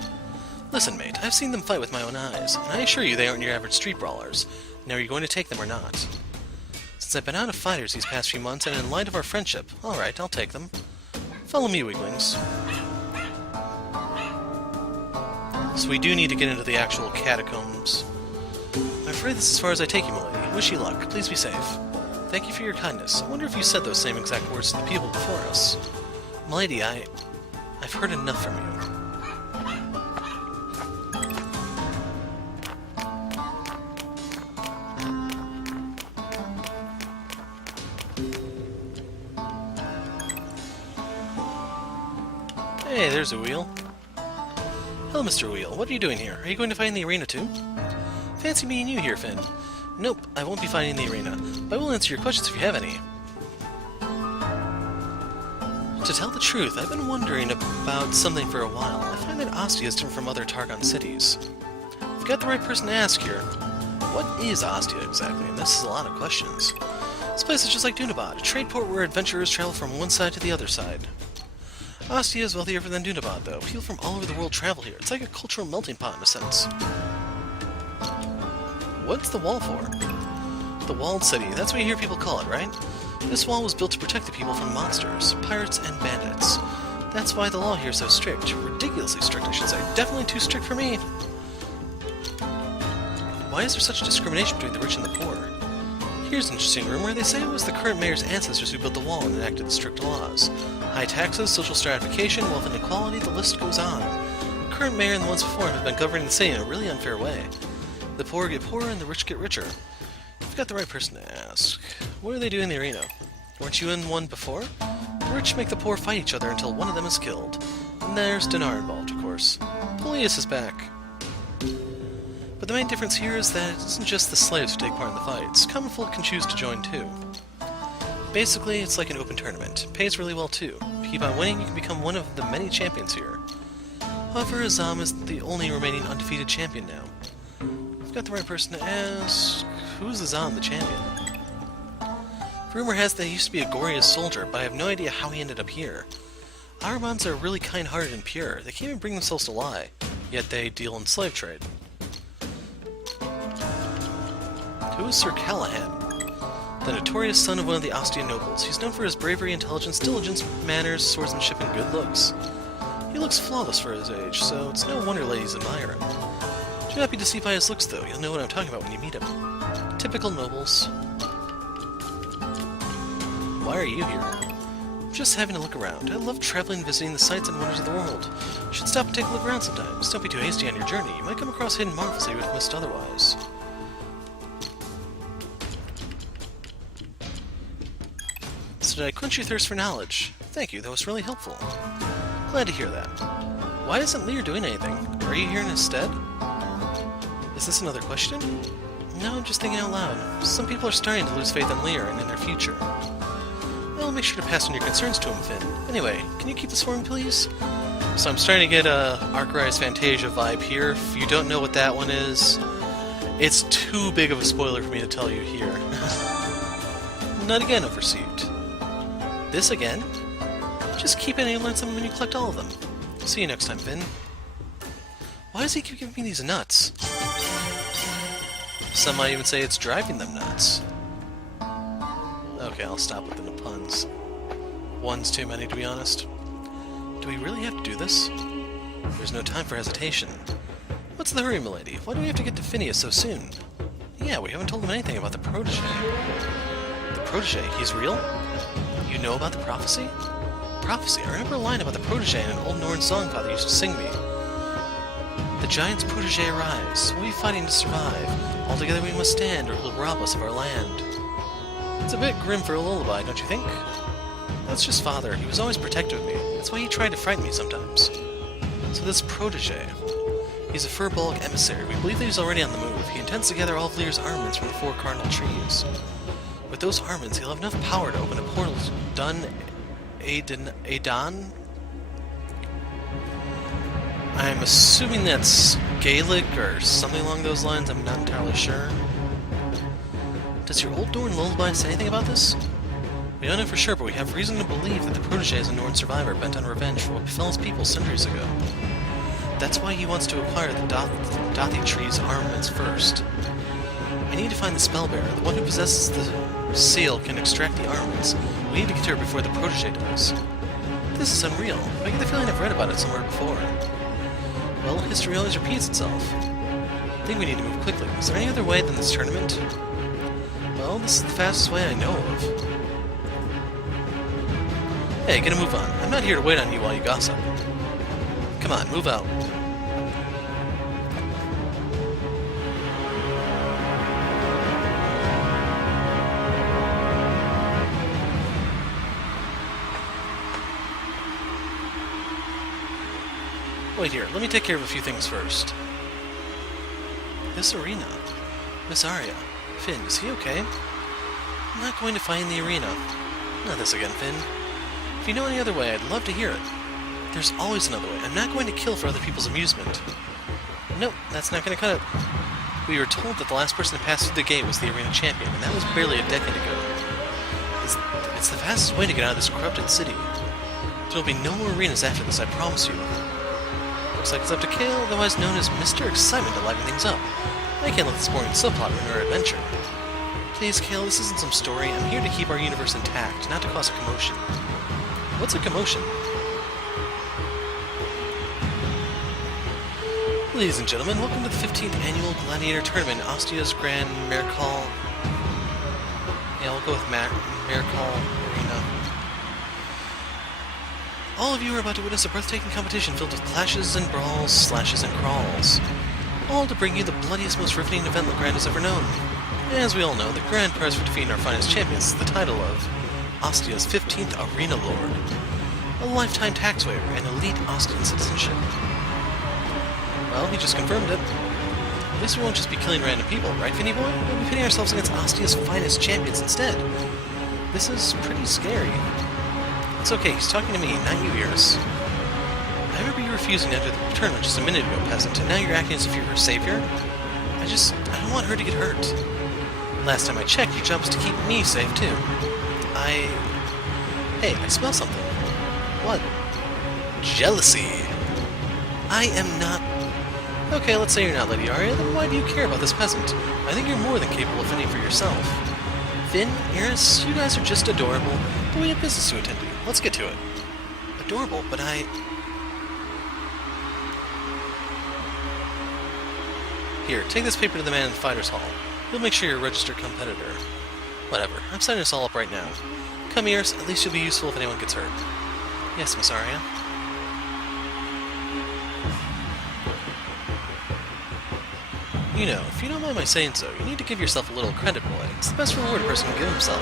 Listen, mate, I've seen them fight with my own eyes, and I assure you they aren't your average street brawlers. Now, are you going to take them or not? Since I've been out of fighters these past few months, and in light of our friendship, alright, I'll take them. Follow me, weaklings. So we do need to get into the actual catacombs. I'm afraid this is as far as I take you, milady. Wish you luck. Please be safe. Thank you for your kindness. I wonder if you said those same exact words to the people before us. Milady, I've heard enough from you. Hey, there's a wheel. Hello, Mr. Wheel. What are you doing here? Are you going to fight in the arena too? Fancy meeting you here, Finn. Nope, I won't be fighting in the arena, but I will answer your questions if you have any. To tell the truth, I've been wondering about something for a while. I find that Ostia is different from other Targon cities. I've got the right person to ask here. What is Ostia exactly? And this is a lot of questions. This place is just like Dunabad, a trade port where adventurers travel from one side to the other side. Ostia is wealthier than Dunabad, though. People from all over the world travel here. It's like a cultural melting pot, in a sense. What's the wall for? The Walled City. That's what you hear people call it, right? This wall was built to protect the people from monsters, pirates, and bandits. That's why the law here is so strict. Ridiculously strict, I should say. Definitely too strict for me. Why is there such discrimination between the rich and the poor? Here's an interesting rumor. They say it was the current mayor's ancestors who built the wall and enacted the strict laws. High taxes, social stratification, wealth inequality, the list goes on. The current mayor and the ones before him have been governing the city in a really unfair way. The poor get poorer and the rich get richer. You've got the right person to ask. What are they doing in the arena? Weren't you in one before? The rich make the poor fight each other until one of them is killed. And there's Dinar involved, of course. Polius is back. But the main difference here is that it isn't just the slaves who take part in the fights. Common folk can choose to join too. Basically, it's like an open tournament. It pays really well too. If you keep on winning, you can become one of the many champions here. However, Azam is the only remaining undefeated champion now. I've got the right person to ask. Who's Azam, the champion? Rumor has that he used to be a Goria's soldier, but I have no idea how he ended up here. Armans are really kind-hearted and pure. They can't even bring themselves to lie, yet they deal in slave trade. Who is Sir Callahan? The notorious son of one of the Ostia nobles. He's known for his bravery, intelligence, diligence, manners, swordsmanship, and good looks. He looks flawless for his age, so it's no wonder ladies admire him. Do not be deceived by his looks, though. You'll know what I'm talking about when you meet him. Typical nobles. Why are you here? I'm just having a look around. I love traveling and visiting the sights and wonders of the world. You should stop and take a look around sometimes. Don't be too hasty on your journey. You might come across hidden marvels that you would have missed otherwise. So did I quench your thirst for knowledge? Thank you, that was really helpful. Glad to hear that. Why isn't Lear doing anything? Are you here in his stead? Is this another question? No, I'm just thinking out loud. Some people are starting to lose faith in Lear and in their future. Well, make sure to pass on your concerns to him, Finn. Anyway, can you keep this for me, please? So I'm starting to get a Arc-Rise Fantasia vibe here. If you don't know what that one is, it's too big of a spoiler for me to tell you here. Not again, Overseed. This again? Just keep it and you'll learn something when you collect all of them. See you next time, Finn. Why does he keep giving me these nuts? Some might even say it's driving them nuts. Okay, I'll stop with the puns. One's too many, to be honest. Do we really have to do this? There's no time for hesitation. What's the hurry, milady? Why do we have to get to Phineas so soon? Yeah, we haven't told him anything about the protege. The protege? He's real? You know about the prophecy? Prophecy? I remember a line about the protege in an old Norn song Father used to sing me. The giant's protege arrives. We'll be fighting to survive. All together we must stand, or he'll rob us of our land. It's a bit grim for a lullaby, don't you think? That's just Father. He was always protective of me. That's why he tried to frighten me sometimes. So this protege. He's a Furbolg emissary. We believe that he's already on the move. He intends to gather all of Lear's armaments from the 4 cardinal trees. With those armaments, he'll have enough power to open a portal to Dun Adan? I'm assuming that's Gaelic or something along those lines. I'm not entirely sure. Does your old Norn lullaby say anything about this? We don't know for sure, but we have reason to believe that the protege is a Norn survivor bent on revenge for what befell his people centuries ago. That's why he wants to acquire the Dothy tree's armaments first. I need to find the spellbearer. The one who possesses the seal can extract the armaments. We need to get to her before the protege does. This is unreal. I get the feeling I've read about it somewhere before. Well, history always repeats itself. I think we need to move quickly. Is there any other way than this tournament? Well, this is the fastest way I know of. Hey, get a move on. I'm not here to wait on you while you gossip. Come on, move out. Wait here, let me take care of a few things first. This arena. Miss Arya. Finn, is he okay? I'm not going to fight in the arena. Not this again, Finn. If you know any other way, I'd love to hear it. There's always another way. I'm not going to kill for other people's amusement. Nope, that's not going to cut it. We were told that the last person to pass through the gate was the arena champion, and that was barely a decade ago. It's the fastest way to get out of this corrupted city. There'll be no more arenas after this, I promise you. Looks like it's up to Kale, otherwise known as Mr. Excitement, to liven things up. I can't let this boring subplot ruin our adventure. Please, Kale, this isn't some story. I'm here to keep our universe intact, not to cause a commotion. What's a commotion? Ladies and gentlemen, welcome to the 15th Annual Gladiator Tournament, Ostia's Grand Miracle. Yeah, we'll go with Miracle Arena. All of you are about to witness a breathtaking competition filled with clashes and brawls, slashes and crawls. All to bring you the bloodiest, most riveting event Legrand has ever known. As we all know, the grand prize for defeating our finest champions is the title of Ostia's 15th Arena Lord, a lifetime tax waiver, and elite Ostian citizenship. Well, he just confirmed it. At least we won't just be killing random people, right, Finny Boy? We'll be pitting ourselves against Ostia's finest champions instead. This is pretty scary. It's okay, he's talking to me, not you, Iris. I remember you refusing to enter the tournament just a minute ago, peasant, and now you're acting as if you're her savior? I don't want her to get hurt. Last time I checked, your job was to keep me safe, too. Hey, I smell something. What? Jealousy. I am not... Okay, let's say you're not Lady Arya, then why do you care about this peasant? I think you're more than capable of fending for yourself. Finn, Iris, you guys are just adorable, but we have business to attend to. Let's get to it. Adorable, but I... Here, take this paper to the man in the Fighters Hall. He'll make sure you're a registered competitor. Whatever, I'm signing us all up right now. Come, Iris, at least you'll be useful if anyone gets hurt. Yes, Miss Arya. You know, if you don't mind my saying so, you need to give yourself a little credit, boy. It's the best reward a person can give himself.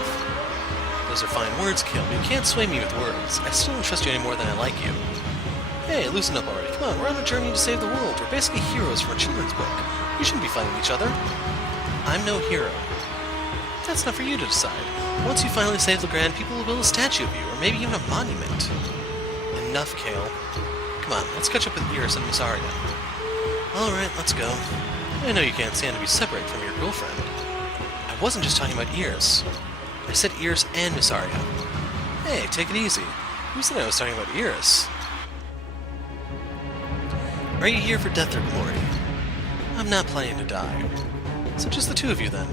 Those are fine words, Kill, but you can't sway me with words. I still don't trust you any more than I like you. Hey, loosen up already. Come on, we're on a journey to save the world. We're basically heroes from a children's book. We shouldn't be fighting each other. I'm no hero. That's not for you to decide. Once you finally save Legrand, people will build a statue of you, or maybe even a monument. Enough, Kale. Come on, let's catch up with Iris and Miss Arya. Alright, let's go. I know you can't stand to be separated from your girlfriend. I wasn't just talking about Iris. I said Iris and Miss Arya. Hey, take it easy. Who said I was talking about Iris? Are you here for death or glory? I'm not planning to die. So just the two of you, then.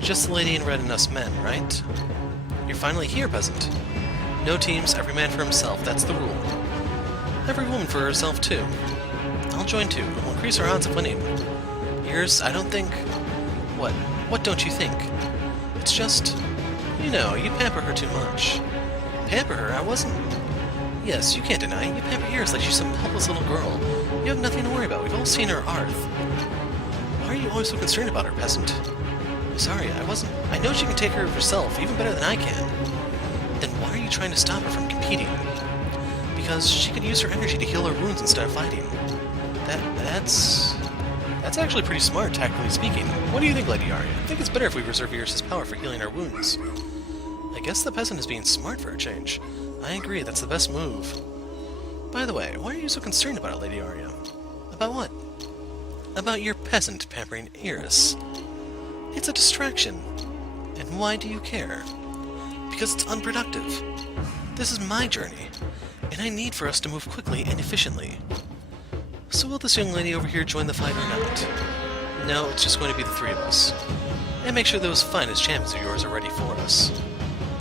Just the lady in red and us men, right? You're finally here, peasant. No teams, every man for himself, that's the rule. Every woman for herself, too. I'll join too. We'll increase our odds of winning. Yours, I don't think... What? What don't you think? It's just... You know, you pamper her too much. Pamper her? I wasn't... Yes, you can't deny it. You pamper Iris like she's some helpless little girl. You have nothing to worry about. We've all seen her Arth. Why are you always so concerned about her, peasant? Sorry, I wasn't... I know she can take care of herself, even better than I can. Then why are you trying to stop her from competing? Because she could use her energy to heal her wounds instead of fighting. That's actually pretty smart, tactically speaking. What do you think, Lady Arya? I think it's better if we reserve Iris' power for healing our wounds. I guess the peasant is being smart for a change. I agree, that's the best move. By the way, why are you so concerned about it, Lady Arya? About what? About your peasant pampering Iris. It's a distraction. And why do you care? Because it's unproductive. This is my journey, and I need for us to move quickly and efficiently. So will this young lady over here join the fight or not? No, it's just going to be the three of us. And make sure those finest champions of yours are ready for us.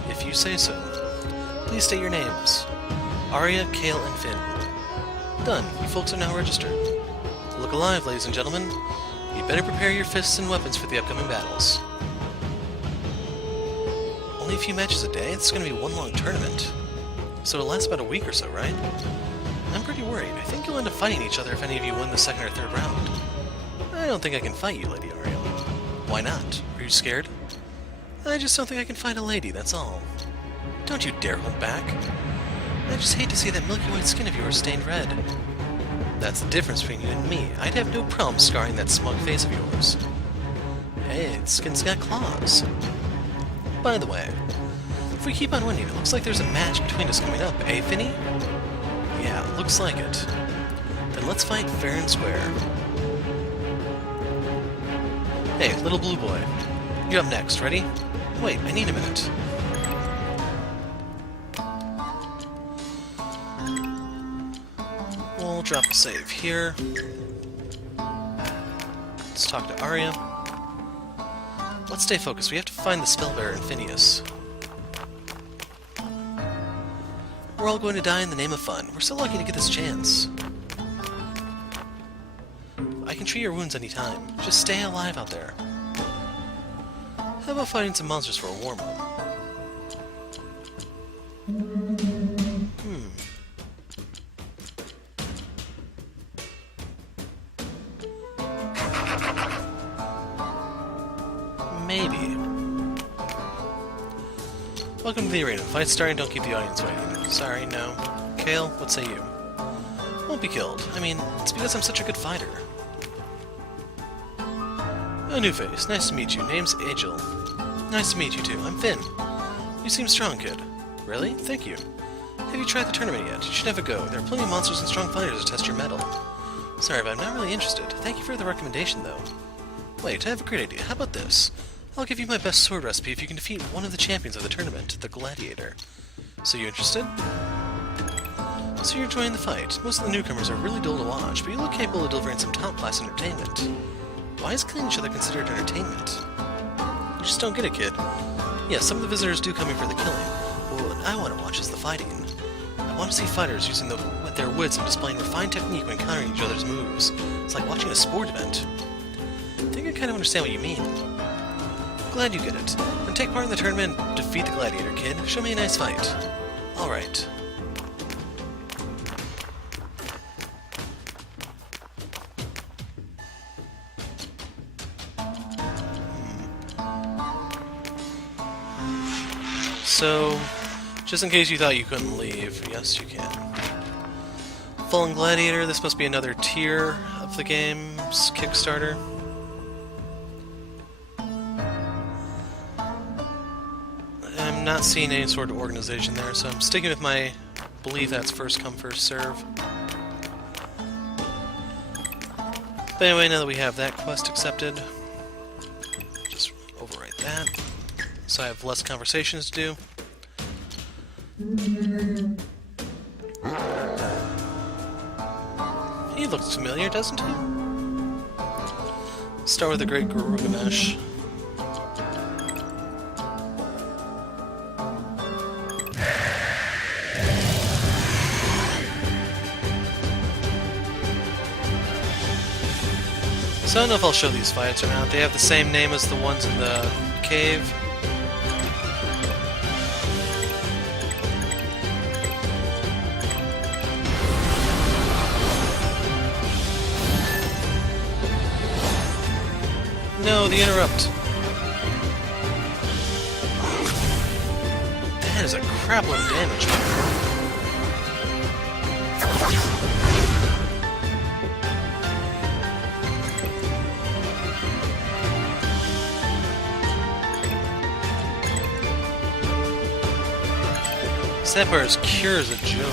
If you say so. Please state your names. Arya, Kale, and Finn. Done. You folks are now registered. Look alive, ladies and gentlemen. You better prepare your fists and weapons for the upcoming battles. Only a few matches a day? It's going to be one long tournament. So it'll last about a week or so, right? I'm pretty worried. I think you'll end up fighting each other if any of you win the second or third round. I don't think I can fight you, Lady Arya. Why not? Are you scared? I just don't think I can fight a lady, that's all. Don't you dare hold back. I just hate to see that milky white skin of yours stained red. That's the difference between you and me. I'd have no problem scarring that smug face of yours. Hey, the skin's got claws. By the way, if we keep on winning, it looks like there's a match between us coming up, eh, Finny? Yeah, looks like it. Then let's fight fair and square. Hey, little blue boy. You're up next, ready? Wait, I need a minute. We'll drop a save here. Let's talk to Arya. Let's stay focused. We have to find the Spellbearer and Phineas. We're all going to die in the name of fun. We're so lucky to get this chance. I can treat your wounds anytime. Just stay alive out there. How about fighting some monsters for a warm-up? Maybe. Welcome to the arena. Fight's starting, don't keep the audience waiting. Sorry, no. Kale, what say you? Won't be killed. I mean, it's because I'm such a good fighter. A new face. Nice to meet you. Name's Angel. Nice to meet you too. I'm Finn. You seem strong, kid. Really? Thank you. Have you tried the tournament yet? You should have a go. There are plenty of monsters and strong fighters to test your mettle. Sorry, but I'm not really interested. Thank you for the recommendation, though. Wait, I have a great idea. How about this? I'll give you my best sword recipe if you can defeat one of the champions of the tournament, the Gladiator. So you interested? So you're enjoying the fight. Most of the newcomers are really dull to watch, but you look capable of delivering some top-class entertainment. Why is killing each other considered entertainment? You just don't get it, kid. Yes, some of the visitors do come here for the killing, but what I want to watch is the fighting. I want to see fighters using their wits and displaying refined technique when countering each other's moves. It's like watching a sport event. I think I kind of understand what you mean. Glad you get it. Then take part in the tournament and defeat the Gladiator, kid. Show me a nice fight. Alright. So, just in case you thought you couldn't leave, yes you can. Fallen Gladiator, this must be another tier of the game's Kickstarter. I'm not seeing any sort of organization there, so I'm sticking with my belief that's first come, first serve. But anyway, now that we have that quest accepted, just overwrite that, so I have less conversations to do. He looks familiar, doesn't he? Start with the Great Garugamesh. So I don't know if I'll show these fights or not. They have the same name as the ones in the cave. No, the interrupt. That is a crapload of damage. That cure is a joke.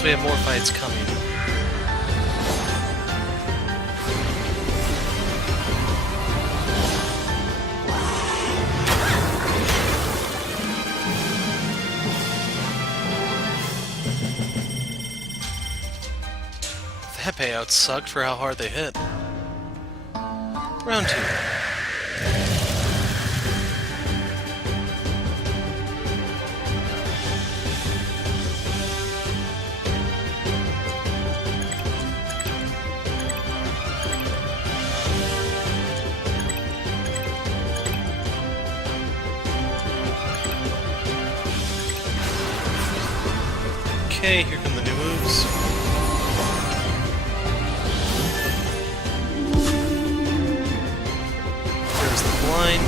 We have more fights coming. That payout sucked for how hard they hit. Round 2. Okay, here come the new moves. There's the blind.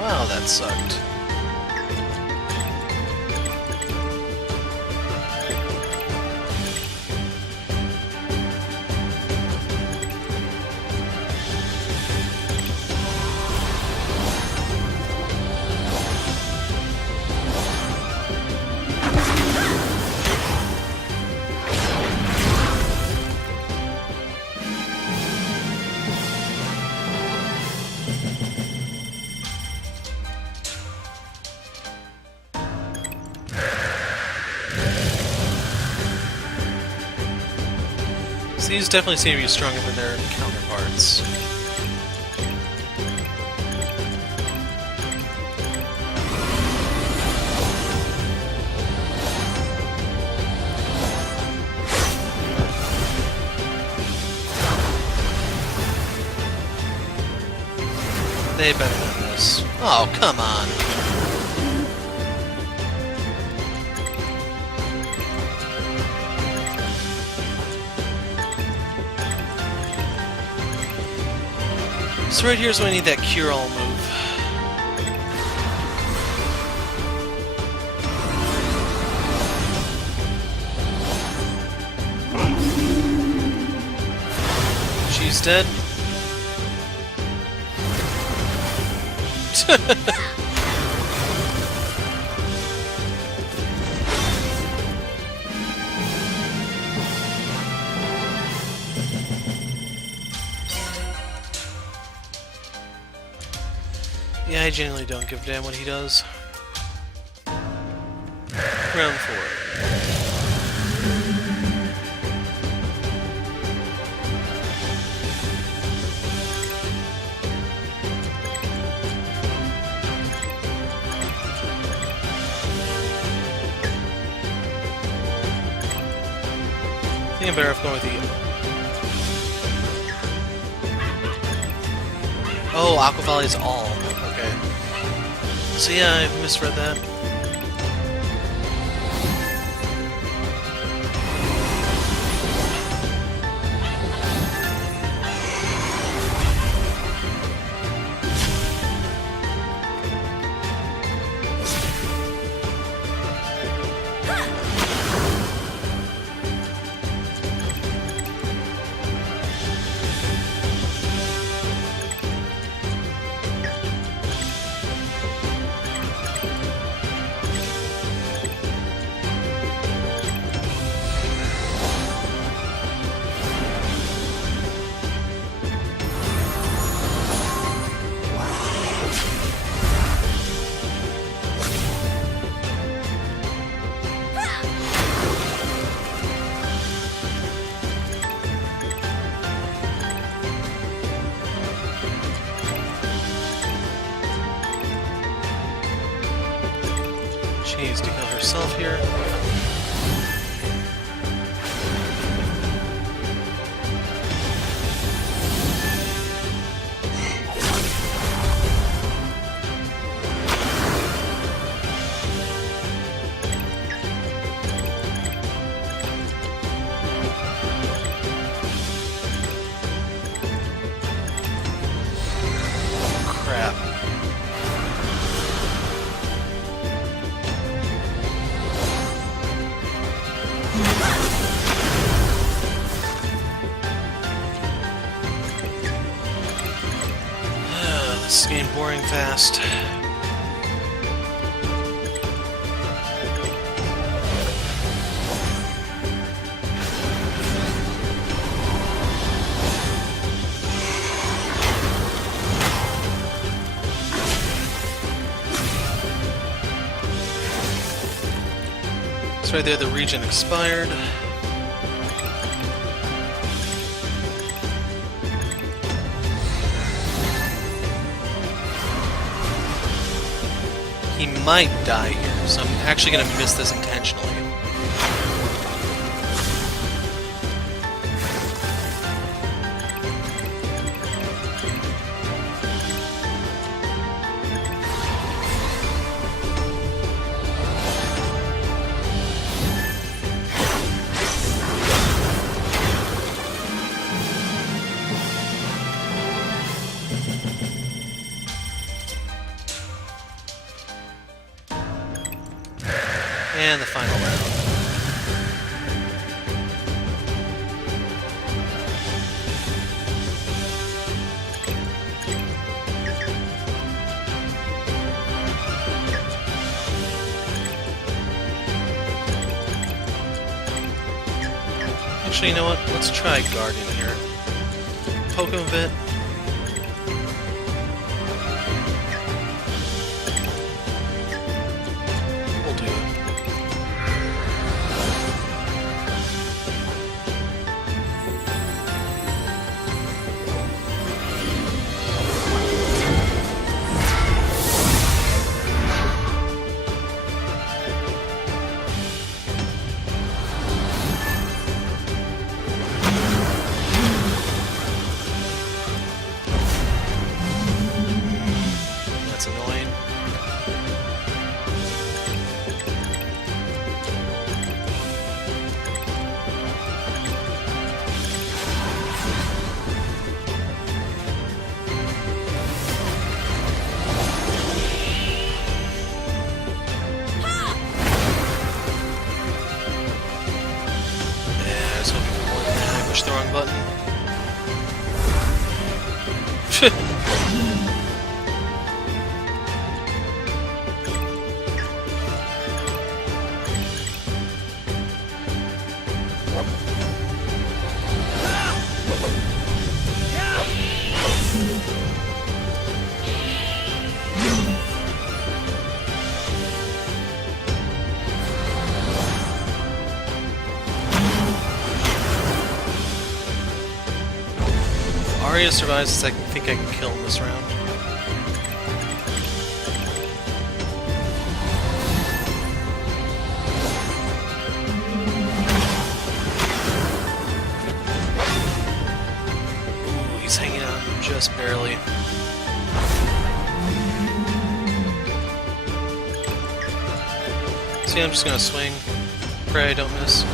Wow, that sucked. These definitely seem to be stronger than their counterparts. They better than this. Oh, come on. So right here's when I need that cure-all move. She's dead. Yeah, I genuinely don't give a damn what he does. Round 4. I think I'm better off going with the... Oh, Aqua Volley is all. Okay. So yeah, I misread that. She needs to kill herself here. Crap. This is getting boring fast. So right there, the region expired. He might die here, so I'm actually going to miss this intentionally. And the final round. Actually, you know what? Let's try guarding here. Poke him a bit. We'll do it. pray to survive since I think I can kill him this round. Ooh, he's hanging on just barely. See, I'm just gonna swing. Pray I don't miss.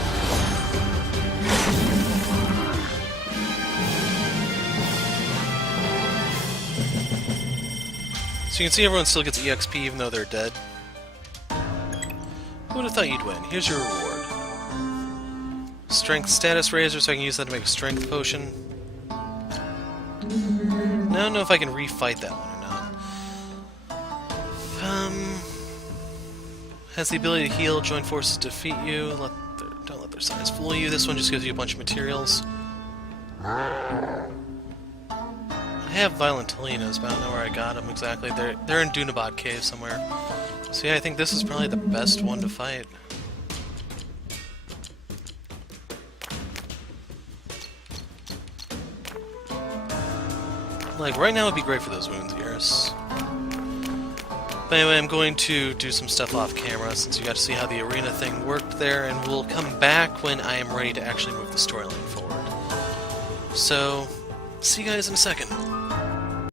So you can see everyone still gets EXP even though they're dead. Who would have thought you'd win? Here's your reward. Strength status raiser, so I can use that to make a strength potion. Now I don't know if I can refight that one or not. Has the ability to heal, join forces to defeat you, don't let their size fool you. This one just gives you a bunch of materials. I have Violentalinas, but I don't know where I got them exactly. They're in Dunabad Cave somewhere. So yeah, I think this is probably the best one to fight. Like, right now would be great for those wounds, Iris. But anyway, I'm going to do some stuff off camera since you got to see how the arena thing worked there, and we'll come back when I am ready to actually move the storyline forward. So, see you guys in a second.